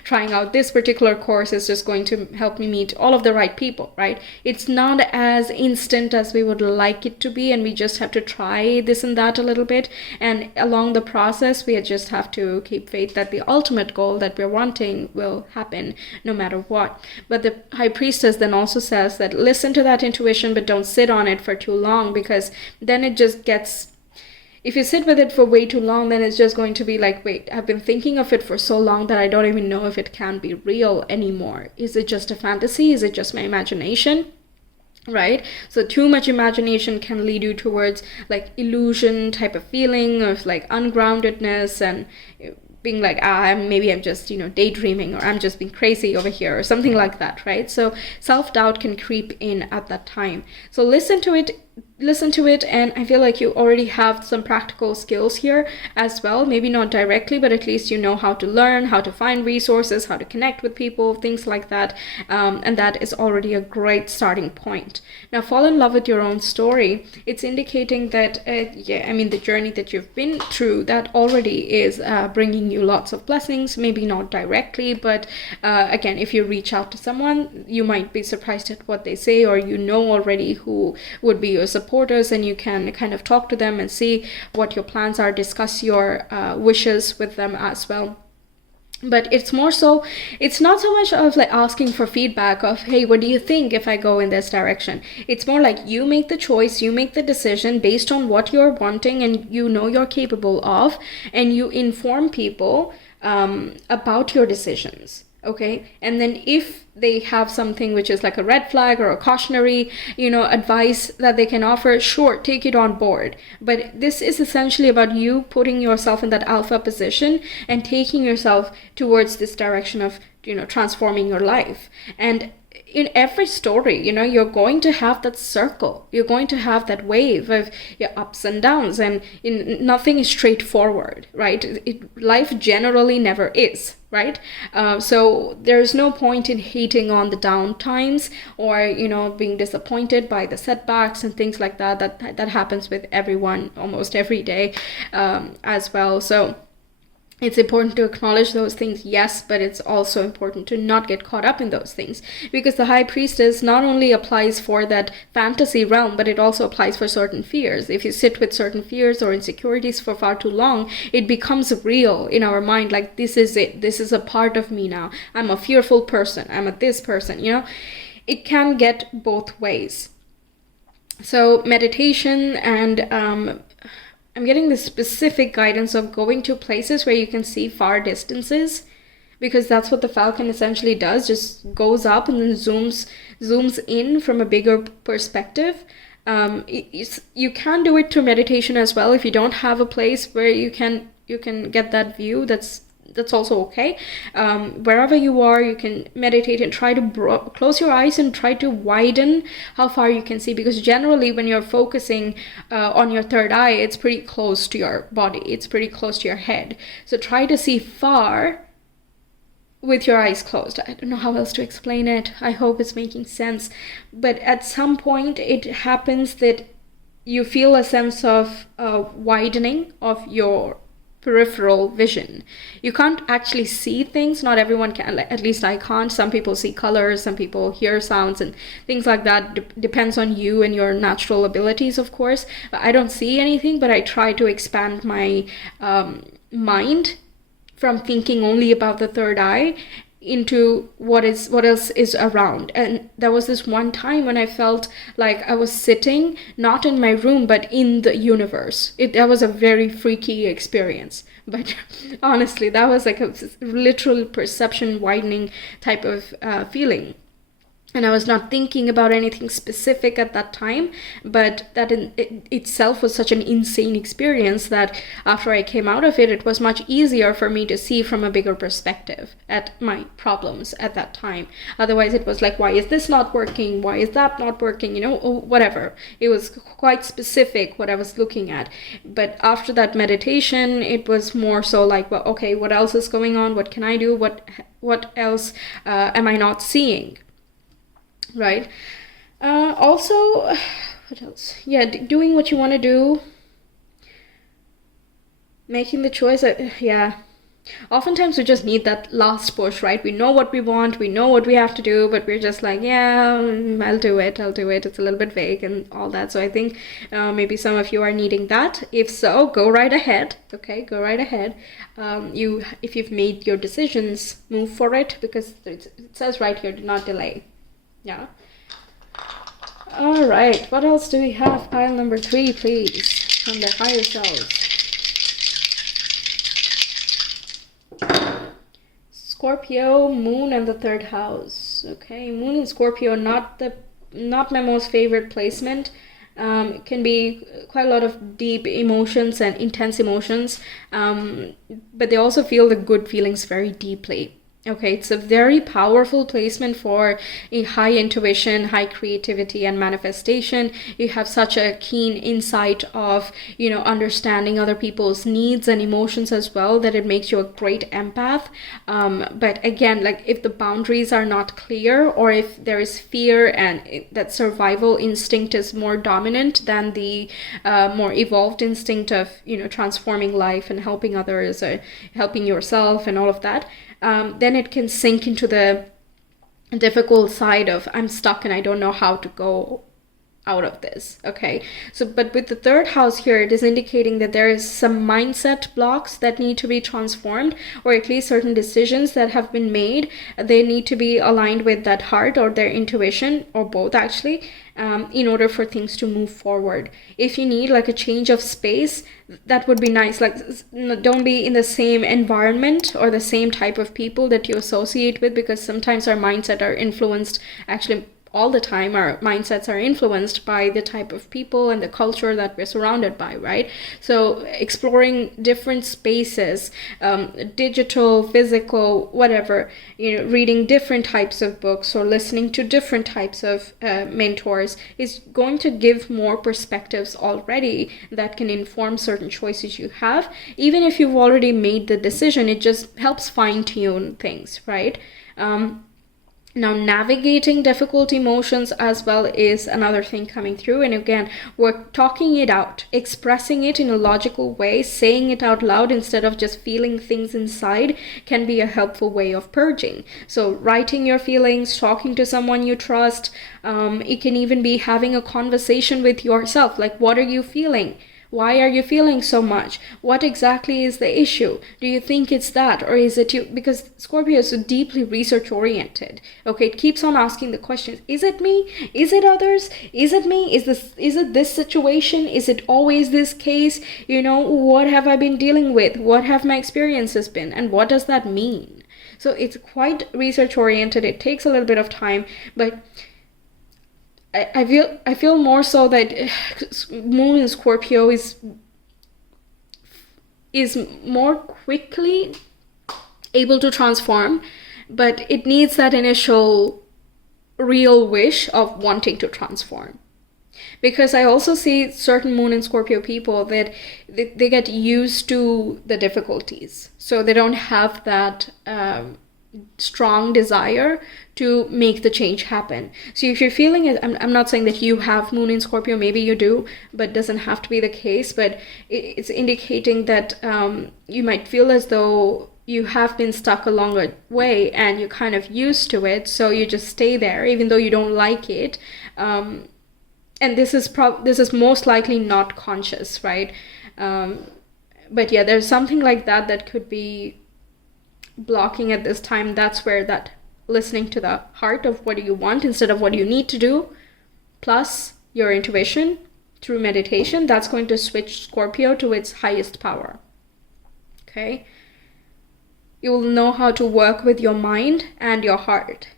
trying out this particular course is just going to help me meet all of the right people, right? It's not as instant as we would like it to be, and we just have to try this and that a little bit. And along the process, we just have to keep faith that the ultimate goal that we're wanting will happen no matter what. But the High Priestess then also says that listen to that intuition, but don't sit on it for too long, because then it just gets... If you sit with it for way too long, then it's just going to be wait, I've been thinking of it for so long that I don't even know if it can be real anymore. Is it just a fantasy? Is it just my imagination? Right? So too much imagination can lead you towards illusion type of feeling of ungroundedness, and being maybe I'm just, daydreaming, or I'm just being crazy over here, or something like that, right? So self-doubt can creep in at that time. So listen to it, and I feel like you already have some practical skills here as well. Maybe not directly, but at least you know how to learn, how to find resources, how to connect with people, things like that. And that is already a great starting point. Now, fall in love with your own story. It's indicating that, the journey that you've been through, that already is bringing you lots of blessings, maybe not directly, but again, if you reach out to someone, you might be surprised at what they say, or already who would be your supporters, and you can kind of talk to them and see what your plans are, discuss your wishes with them as well. But it's not so much of asking for feedback of, hey, what do you think if I go in this direction? It's more you make the choice, you make the decision based on what you're wanting and you're capable of, and you inform people about your decisions. Okay, and then if they have something which is a red flag or a cautionary, advice that they can offer, sure, take it on board. But this is essentially about you putting yourself in that alpha position and taking yourself towards this direction of, transforming your life. And in every story, you're going to have that circle. You're going to have that wave of your ups and downs, and nothing is straightforward, right? Life generally never is, right? So there's no point in hating on the down times, or, being disappointed by the setbacks and things like that. That happens with everyone almost every day as well. So It's important to acknowledge those things, yes, but it's also important to not get caught up in those things, because the high priestess not only applies for that fantasy realm, but it also applies for certain fears. If you sit with certain fears or insecurities for far too long, it becomes real in our mind, like this is it, this is a part of me now, I'm a fearful person, I'm a this person, it can get both ways. So meditation and I'm getting this specific guidance of going to places where you can see far distances, because that's what the falcon essentially does, just goes up and then zooms in from a bigger perspective. You can do it through meditation as well. If you don't have a place where you can get that view, that's also okay. Wherever you are, you can meditate and try to close your eyes and try to widen how far you can see, because generally when you're focusing on your third eye, it's pretty close to your body, it's pretty close to your head. So try to see far with your eyes closed. I don't know how else to explain it. I hope it's making sense. But at some point it happens that you feel a sense of widening of your peripheral vision. You can't actually see things. Not everyone can, at least I can't. Some people see colors, some people hear sounds and things like that. Depends on you and your natural abilities, of course. I don't see anything, but I try to expand my mind from thinking only about the third eye into what else is around. And there was this one time when I felt like I was sitting not in my room but in the universe. That was a very freaky experience, but honestly that was like a literal perception widening type of feeling. And I was not thinking about anything specific at that time, but that in itself was such an insane experience that after I came out of it, it was much easier for me to see from a bigger perspective at my problems at that time. Otherwise, it was like, why is this not working? Why is that not working? Or whatever. It was quite specific what I was looking at. But after that meditation, it was more so like, well, okay, what else is going on? What can I do? What else am I not seeing? Right. Also, what else? Yeah, doing what you want to do, making the choice. Yeah. Oftentimes we just need that last push, right? We know what we want, we know what we have to do, but we're just like, yeah, I'll do it. It's a little bit vague and all that. So I think maybe some of you are needing that. If so, go right ahead. Okay, go right ahead. If you've made your decisions, move for it, because it says right here, do not delay. Yeah. All right. What else do we have? Pile number 3, please, from the higher selves. Scorpio, Moon, and the 3rd house. Okay, Moon in Scorpio, not my most favorite placement. It can be quite a lot of deep emotions and intense emotions, but they also feel the good feelings very deeply. Okay, it's a very powerful placement for a high intuition, high creativity and manifestation. You have such a keen insight of, understanding other people's needs and emotions as well, that it makes you a great empath. But again, like if the boundaries are not clear, or if there is fear and that survival instinct is more dominant than the more evolved instinct of, transforming life and helping others or helping yourself and all of that, then it can sink into the difficult side of I'm stuck and I don't know how to go out of this. Okay, so but with the 3rd house here, it is indicating that there is some mindset blocks that need to be transformed, or at least certain decisions that have been made, they need to be aligned with that heart or their intuition, or both actually, in order for things to move forward. If you need like a change of space, that would be nice. Like, don't be in the same environment or the same type of people that you associate with, because sometimes our mindset are influenced, actually all the time our mindsets are influenced by the type of people and the culture that we're surrounded by, right? So exploring different spaces, digital, physical, whatever, reading different types of books or listening to different types of mentors is going to give more perspectives already that can inform certain choices you have. Even if you've already made the decision, it just helps fine-tune things, right? Now, navigating difficult emotions as well is another thing coming through. And again, we're talking it out, expressing it in a logical way, saying it out loud instead of just feeling things inside can be a helpful way of purging. So writing your feelings, talking to someone you trust. It can even be having a conversation with yourself. Like, what are you feeling? Why are you feeling so much? What exactly is the issue? Do you think it's that, or is it you? Because Scorpio is so deeply research oriented. Okay, it keeps on asking the questions. Is it me? Is it others? Is it me? Is it this situation? Is it always this case? What have I been dealing with? What have my experiences been? And what does that mean? So it's quite research oriented. It takes a little bit of time, but I feel more so that Moon in Scorpio is more quickly able to transform, but it needs that initial real wish of wanting to transform. Because I also see certain Moon and Scorpio people that they get used to the difficulties, so they don't have that strong desire to make the change happen. So if you're feeling it, I'm not saying that you have Moon in Scorpio, maybe you do, but doesn't have to be the case. But it's indicating that you might feel as though you have been stuck a longer way and you're kind of used to it, so you just stay there even though you don't like it. And this is most likely not conscious, right? But yeah, there's something like that could be blocking at this time. That's where that listening to the heart of what do you want instead of what you need to do, plus your intuition through meditation, that's going to switch Scorpio to its highest power. Okay? You will know how to work with your mind and your heart.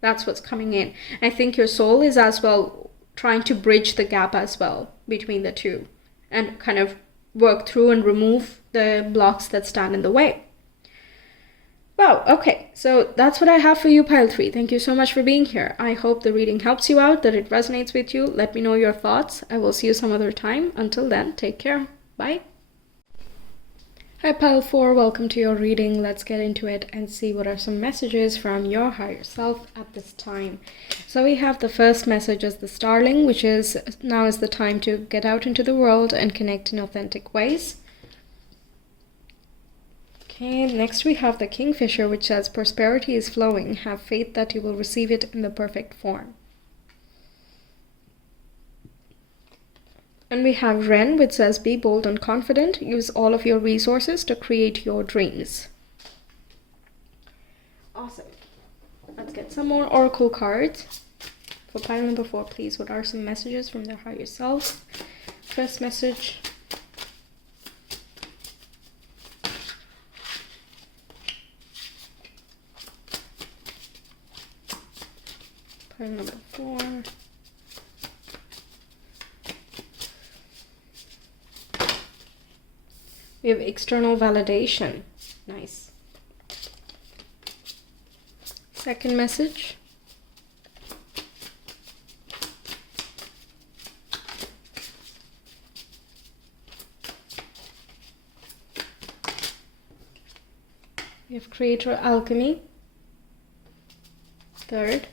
That's what's coming in. I think your soul is as well trying to bridge the gap as well between the two and kind of work through and remove the blocks that stand in the way. Wow, okay, so that's what I have for you, Pile 3. Thank you so much for being here. I hope the reading helps you out, that it resonates with you. Let me know your thoughts. I will see you some other time. Until then, take care. Bye. Hi, Pile 4. Welcome to your reading. Let's get into it and see what are some messages from your higher self at this time. So we have the first message as the Starling, which is now is the time to get out into the world and connect in authentic ways. Okay, next we have the Kingfisher, which says prosperity is flowing. Have faith that you will receive it in the perfect form. And we have Wren, which says be bold and confident. Use all of your resources to create your dreams. Awesome. Let's get some more oracle cards. For pile number 4, please, what are some messages from their higher self? First message. Pile number 4. We have external validation. Nice. Second message. We have creator alchemy. Third.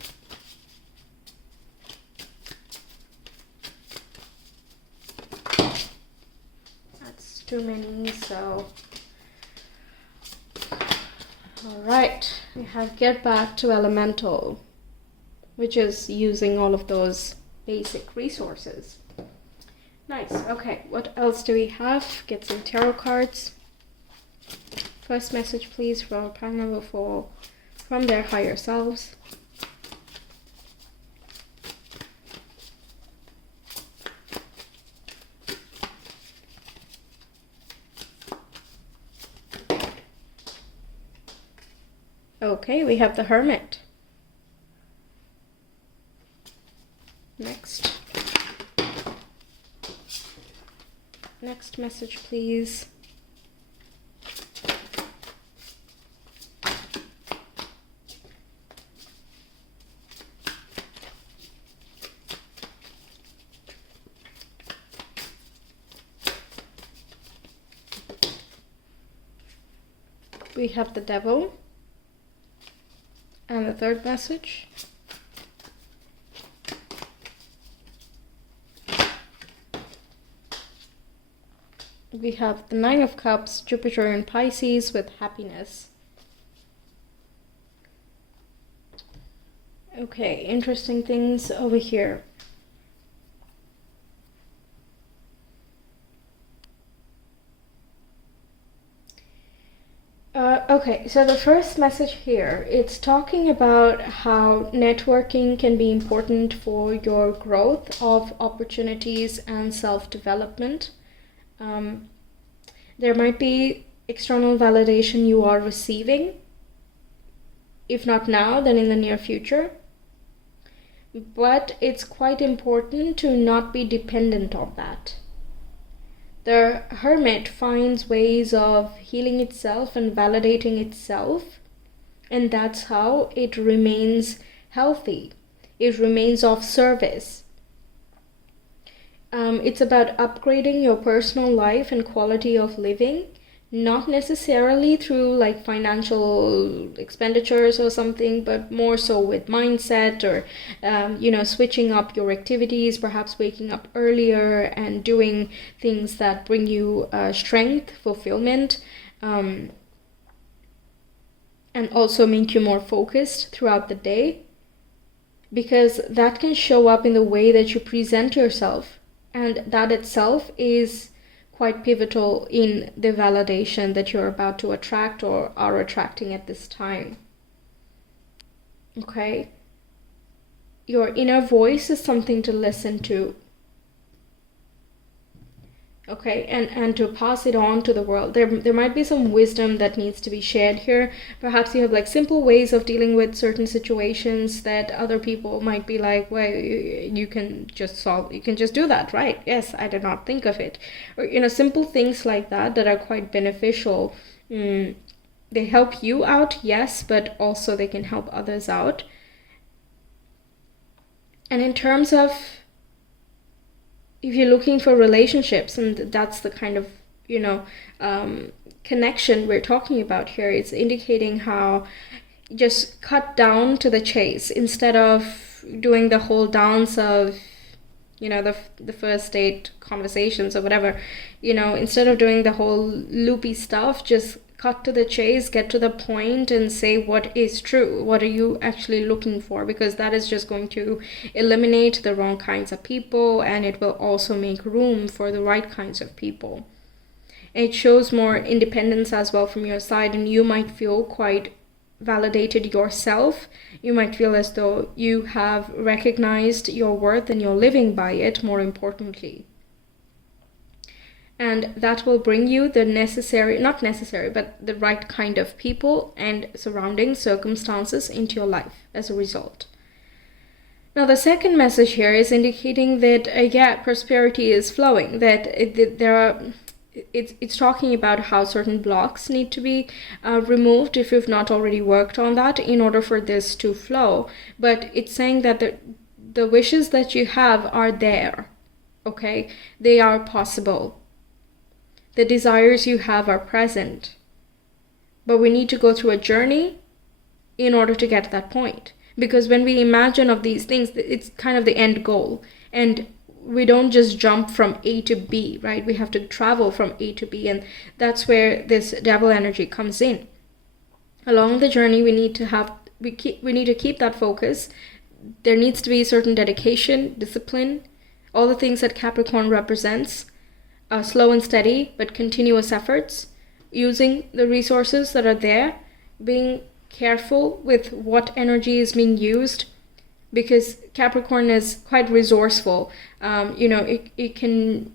Too many, so all right, we have get back to elemental, which is using all of those basic resources. Nice. Okay, what else do we have? Get some tarot cards. First message, please, for pile number 4 from their higher selves. Okay, we have the Hermit. Next. Next message, please. We have the Devil. And And the third message. We have the Nine of Cups, Jupiter in Pisces with happiness. Okay, interesting things over here. Okay, so the first message here, it's talking about how networking can be important for your growth of opportunities and self-development. There might be external validation you are receiving, if not now, then in the near future. But it's quite important to not be dependent on that. The Hermit finds ways of healing itself and validating itself, and that's how it remains healthy. It remains of service. It's about upgrading your personal life and quality of living, not necessarily through like financial expenditures or something, but more so with mindset or, switching up your activities, perhaps waking up earlier and doing things that bring you strength, fulfillment, and also make you more focused throughout the day, because that can show up in the way that you present yourself. And that itself is quite pivotal in the validation that you're about to attract or are attracting at this time. Okay? Your inner voice is something to listen to. Okay, and to pass it on to the world. There might be some wisdom that needs to be shared here. Perhaps you have like simple ways of dealing with certain situations that other people might be like, well, you can just do that, right? Yes, I did not think of it. Or, simple things like that are quite beneficial. They help you out, yes, but also they can help others out. And in terms of, if you're looking for relationships, and that's the kind of, connection we're talking about here, it's indicating how just cut down to the chase instead of doing the whole dance of, the first date conversations or whatever, instead of doing the whole loopy stuff, just cut to the chase, get to the point and say what is true. What are you actually looking for? Because that is just going to eliminate the wrong kinds of people, and it will also make room for the right kinds of people. And it shows more independence as well from your side, and you might feel quite validated yourself. You might feel as though you have recognized your worth and you're living by it, more importantly. And that will bring you the not necessary, but the right kind of people and surrounding circumstances into your life as a result. Now, the second message here is indicating that, prosperity is flowing, that it's talking about how certain blocks need to be removed if you've not already worked on that in order for this to flow. But it's saying that the wishes that you have are there, okay? They are possible. The desires you have are present, but we need to go through a journey in order to get to that point. Because when we imagine of these things, it's kind of the end goal. And we don't just jump from A to B, right? We have to travel from A to B, and that's where this devil energy comes in. Along the journey, we need to keep that focus. There needs to be a certain dedication, discipline, all the things that Capricorn represents. Slow and steady, but continuous efforts, using the resources that are there, being careful with what energy is being used, because Capricorn is quite resourceful. It can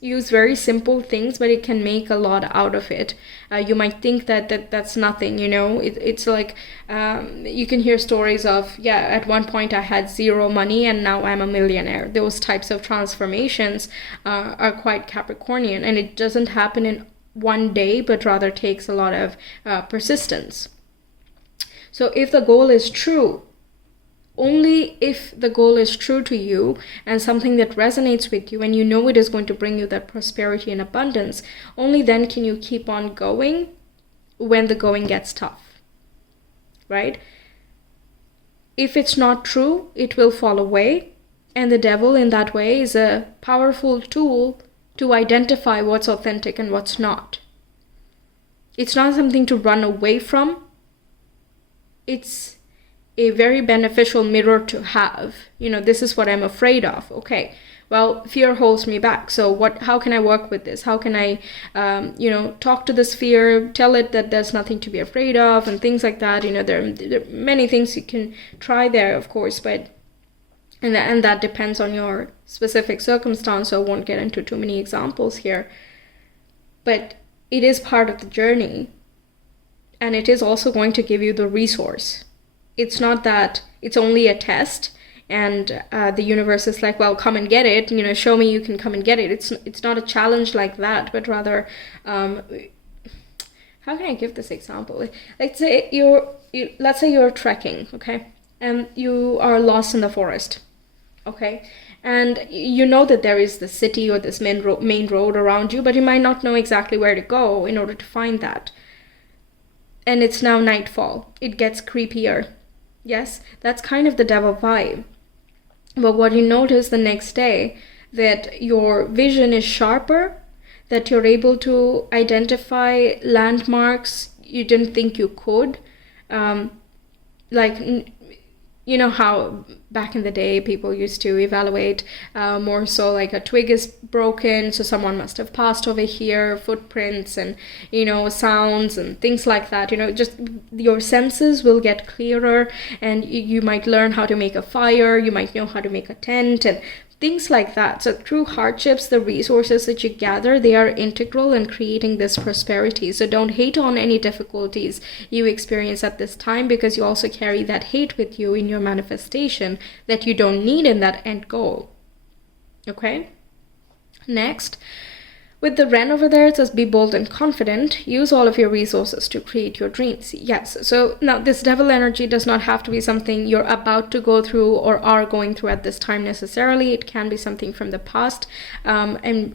use very simple things, but it can make a lot out of it. You might think that's nothing, it's like, you can hear stories of, at one point I had zero money and now I'm a millionaire. Those types of transformations are quite Capricornian, and it doesn't happen in one day, but rather takes a lot of persistence. So if the goal is true, only if the goal is true to you and something that resonates with you, and you know it is going to bring you that prosperity and abundance, only then can you keep on going when the going gets tough, right? if it's not true, it will fall away. And the devil in that way is a powerful tool to identify what's authentic and what's not. It's not something to run away from. It's a very beneficial mirror to have. This is what I'm afraid of. Okay, well, fear holds me back. So how can I work with this? How can I, talk to this fear, tell it that there's nothing to be afraid of and things like that. There are many things you can try there, of course, but and that depends on your specific circumstance, so I won't get into too many examples here. But it is part of the journey, and it is also going to give you the resource. It's not that it's only a test and the universe is like, well, come and get it, show me you can come and get it. It's not a challenge like that, but rather, how can I give this example? Let's say you're trekking, okay, and you are lost in the forest. Okay, and you know that there is the city or this main road around you, but you might not know exactly where to go in order to find that. And it's now nightfall. It gets creepier. Yes, that's kind of the devil vibe. But what you notice the next day, that your vision is sharper, that you're able to identify landmarks you didn't think you could. How back in the day people used to evaluate more so like a twig is broken, so someone must have passed over here, footprints and sounds and things like that. Just your senses will get clearer, and you might learn how to make a fire, you might know how to make a tent and things like that. So through hardships, the resources that you gather, they are integral in creating this prosperity. So don't hate on any difficulties you experience at this time, because you also carry that hate with you in your manifestation that you don't need in that end goal. Okay? Next, with the Wren over there, it says, be bold and confident. Use all of your resources to create your dreams. Yes. So now this devil energy does not have to be something you're about to go through or are going through at this time necessarily. It can be something from the past. And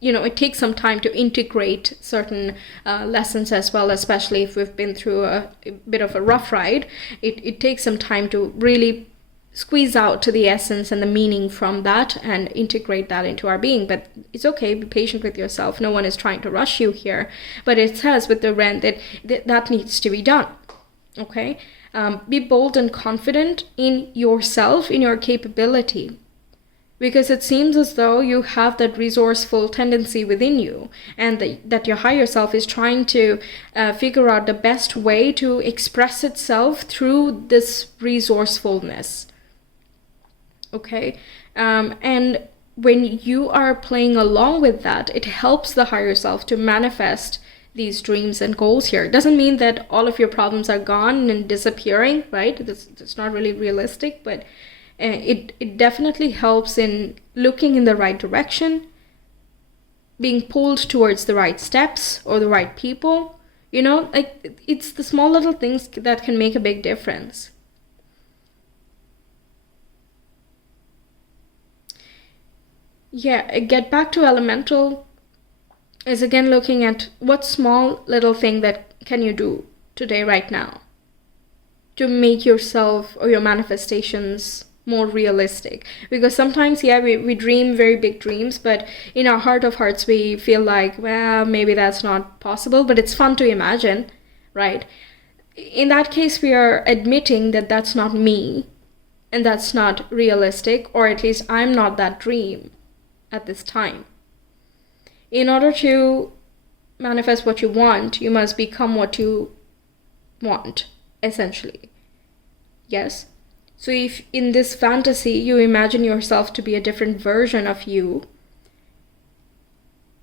it takes some time to integrate certain lessons as well, especially if we've been through a bit of a rough ride. It takes some time to really squeeze out to the essence and the meaning from that and integrate that into our being. But it's okay, be patient with yourself. No one is trying to rush you here. But it says with the Wren that needs to be done. Okay? Be bold and confident in yourself, in your capability. Because it seems as though you have that resourceful tendency within you, and that your higher self is trying to figure out the best way to express itself through this resourcefulness. Okay, and when you are playing along with that, it helps the higher self to manifest these dreams and goals here. It doesn't mean that all of your problems are gone and disappearing, right? That's not really realistic, but it definitely helps in looking in the right direction, being pulled towards the right steps or the right people. It's the small little things that can make a big difference. Yeah, get back to elemental is again looking at what small little thing that can you do today, right now, to make yourself or your manifestations more realistic. Because sometimes, we dream very big dreams, but in our heart of hearts, we feel like, well, maybe that's not possible, but it's fun to imagine, right? In that case, we are admitting that that's not me, and that's not realistic, or at least I'm not that dream at this time. In order to manifest what you want, you must become what you want, essentially. Yes? So if in this fantasy you imagine yourself to be a different version of you,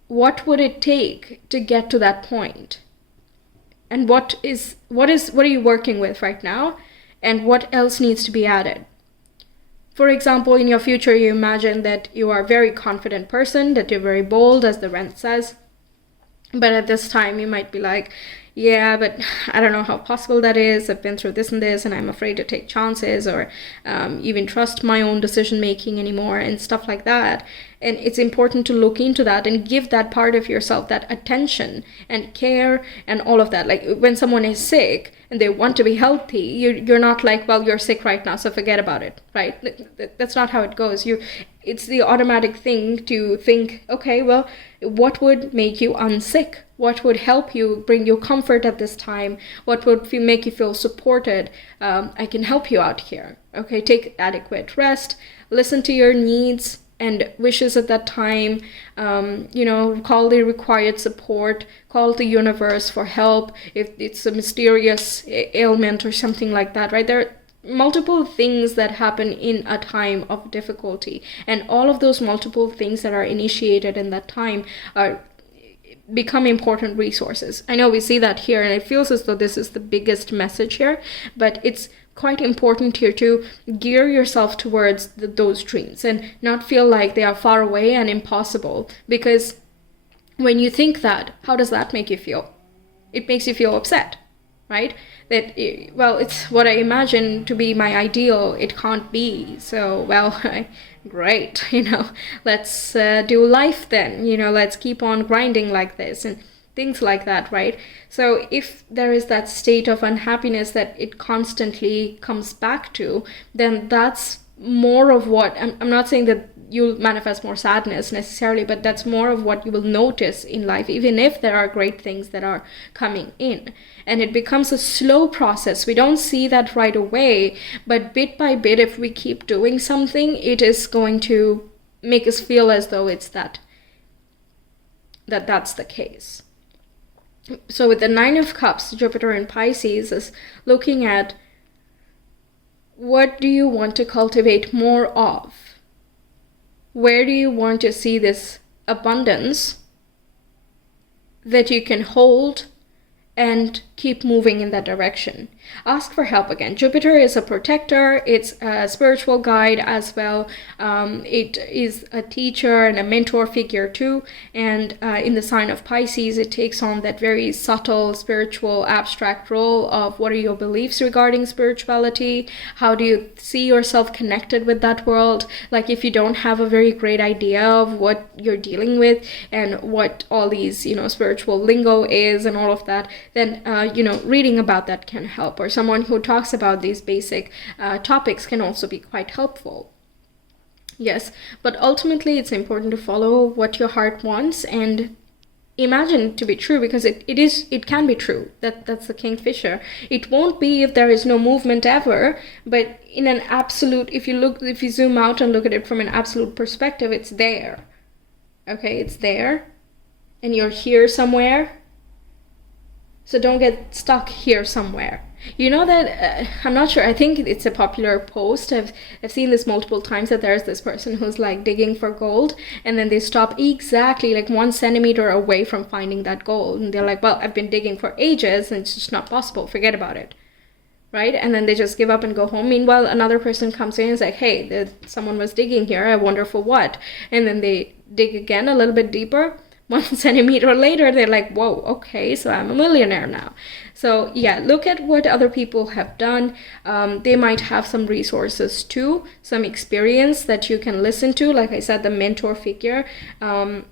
what would it take to get to that point? And what are you working with right now? And what else needs to be added? For example, in your future, you imagine that you are a very confident person, that you're very bold, as the Wren says. But at this time, you might be like, yeah, but I don't know how possible that is. I've been through this and this, and I'm afraid to take chances or even trust my own decision making anymore and stuff like that. And it's important to look into that and give that part of yourself that attention and care and all of that. Like when someone is sick and they want to be healthy, you're not like, well, you're sick right now, so forget about it, right? That's not how it goes. It's the automatic thing to think, okay, well, what would make you unsick? What would help you, bring you comfort at this time? What would make you feel supported? I can help you out here. Okay, take adequate rest, listen to your needs and wishes at that time. Call the required support, call the universe for help if it's a mysterious ailment or something like that, right? There are multiple things that happen in a time of difficulty, and all of those multiple things that are initiated in that time become important resources. I know we see that here, and it feels as though this is the biggest message here, but it's quite important here to gear yourself towards those dreams and not feel like they are far away and impossible. Because when you think that, how does that make you feel? It makes you feel upset, right? That, well, it's what I imagine to be my ideal. It can't be. So, well, great, let's do life then, let's keep on grinding like this and things like that, right? So if there is that state of unhappiness that it constantly comes back to, then that's more of what, I'm not saying that you'll manifest more sadness necessarily, but that's more of what you will notice in life, even if there are great things that are coming in. And it becomes a slow process. We don't see that right away, but bit by bit, if we keep doing something, it is going to make us feel as though it's that's the case. So with the Nine of Cups, Jupiter in Pisces is looking at what do you want to cultivate more of? Where do you want to see this abundance that you can hold and keep moving in that direction? Ask for help again. Jupiter is a protector. It's a spiritual guide as well. It is a teacher and a mentor figure too. And in the sign of Pisces, it takes on that very subtle, spiritual, abstract role of what are your beliefs regarding spirituality? How do you see yourself connected with that world? Like if you don't have a very great idea of what you're dealing with and what all these, spiritual lingo is and all of that, then, reading about that can help. Or someone who talks about these basic topics can also be quite helpful. Yes, but ultimately it's important to follow what your heart wants and imagine it to be true, because it can be true. That's the Kingfisher. It won't be if there is no movement ever, but in an absolute, if you zoom out and look at it from an absolute perspective, it's there. Okay, it's there, and you're here somewhere. So don't get stuck here somewhere. You know that, I'm not sure, I think it's a popular post. I've seen this multiple times, that there's this person who's like digging for gold, and then they stop exactly like 1 centimeter away from finding that gold. And they're like, well, I've been digging for ages and it's just not possible, forget about it. Right? And then they just give up and go home. Meanwhile, another person comes in and is like, hey, someone was digging here, I wonder for what? And then they dig again a little bit deeper. 1 centimeter later, they're like, whoa, okay, so I'm a millionaire now. So yeah, look at what other people have done. They might have some resources too, some experience that you can listen to. Like I said, the mentor figure, the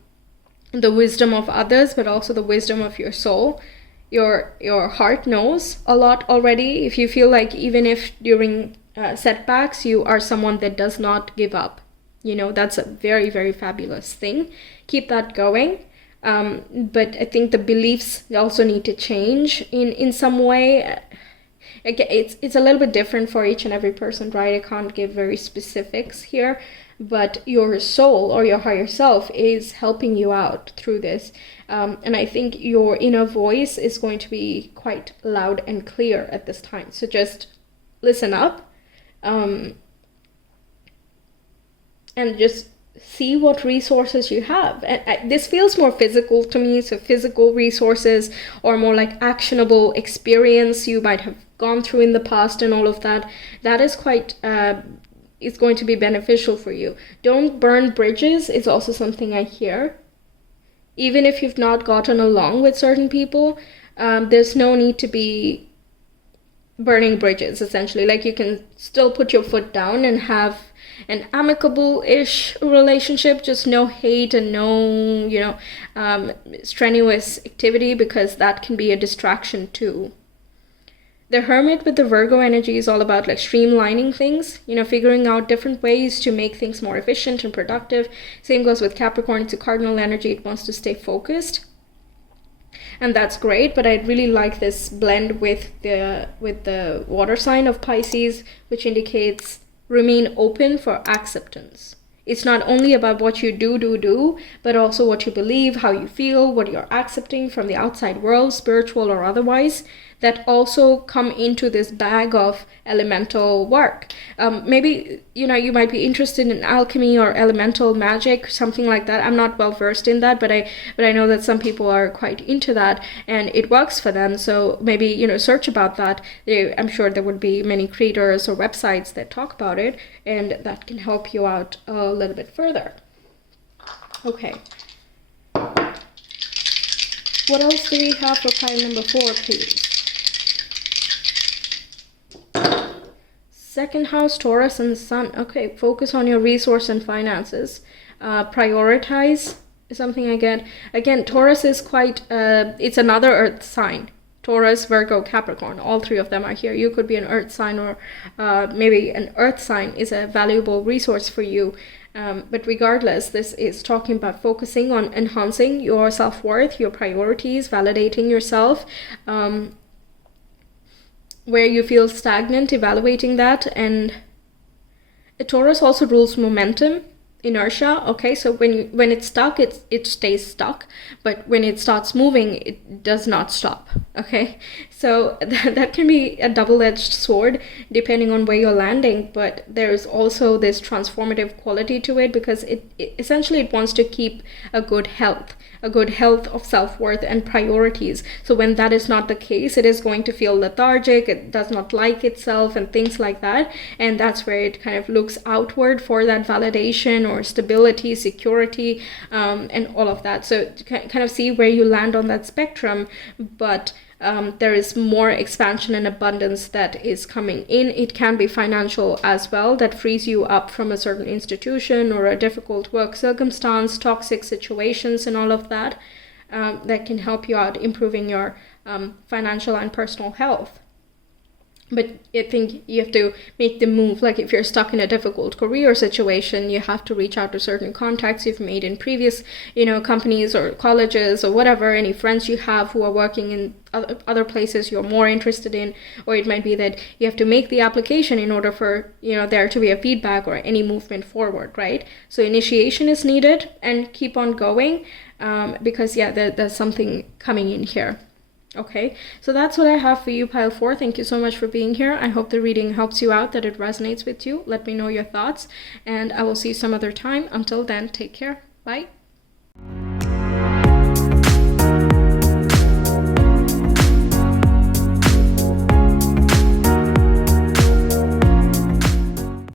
wisdom of others, but also the wisdom of your soul. Your heart knows a lot already. If you feel like even if during setbacks, you are someone that does not give up, that's a very, very fabulous thing. Keep that going. But I think the beliefs also need to change in some way. It's a little bit different for each and every person, right? I can't give very specifics here, but your soul or your higher self is helping you out through this. And I think your inner voice is going to be quite loud and clear at this time. So just listen up. And just see what resources you have. And this feels more physical to me, so physical resources or more like actionable experience you might have gone through in the past and all of that. That is quite, it's going to be beneficial for you. Don't burn bridges is also something I hear. Even if you've not gotten along with certain people, there's no need to be burning bridges, essentially. Like, you can still put your foot down and have an amicable-ish relationship, just no hate and no, strenuous activity, because that can be a distraction too. The Hermit with the Virgo energy is all about like streamlining things, figuring out different ways to make things more efficient and productive. Same goes with Capricorn. It's a cardinal energy. It wants to stay focused. And that's great, but I really like this blend with the water sign of Pisces, which indicates remain open for acceptance. It's not only about what you do, but also what you believe, how you feel, what you're accepting from the outside world, spiritual or otherwise, that also come into this bag of elemental work. Maybe, you might be interested in alchemy or elemental magic, something like that. I'm not well versed in that, but I know that some people are quite into that and it works for them. So maybe, search about that. I'm sure there would be many creators or websites that talk about it, and that can help you out a little bit further. Okay. What else do we have for pile number 4, please? Second house, Taurus and the Sun. Okay, focus on your resource and finances. Prioritize something again. Again, Taurus is quite, it's another earth sign. Taurus, Virgo, Capricorn, all three of them are here. You could be an earth sign, or maybe an earth sign is a valuable resource for you. But regardless, this is talking about focusing on enhancing your self-worth, your priorities, validating yourself. Where you feel stagnant, evaluating that. And a Taurus also rules momentum, inertia. Okay, so when it's stuck, it stays stuck, but when it starts moving, it does not stop. Okay, so that can be a double-edged sword depending on where you're landing, but there's also this transformative quality to it, because it essentially it wants to keep a good health of self-worth and priorities. So when that is not the case, it is going to feel lethargic, it does not like itself and things like that, and that's where it kind of looks outward for that validation or stability, security, and all of that. So to kind of see where you land on that spectrum, but there is more expansion and abundance that is coming in. It can be financial as well, that frees you up from a certain institution or a difficult work circumstance, toxic situations and all of that, that can help you out improving your financial and personal health. But I think you have to make the move. Like if you're stuck in a difficult career situation, you have to reach out to certain contacts you've made in previous, companies or colleges or whatever, any friends you have who are working in other places you're more interested in, or it might be that you have to make the application in order for, there to be a feedback or any movement forward, right? So initiation is needed, and keep on going, because there's something coming in here. Okay, so that's what I have for you, pile 4. Thank you so much for being here. I hope the reading helps you out, that it resonates with you. Let me know your thoughts, and I will see you some other time. Until then, take care. Bye.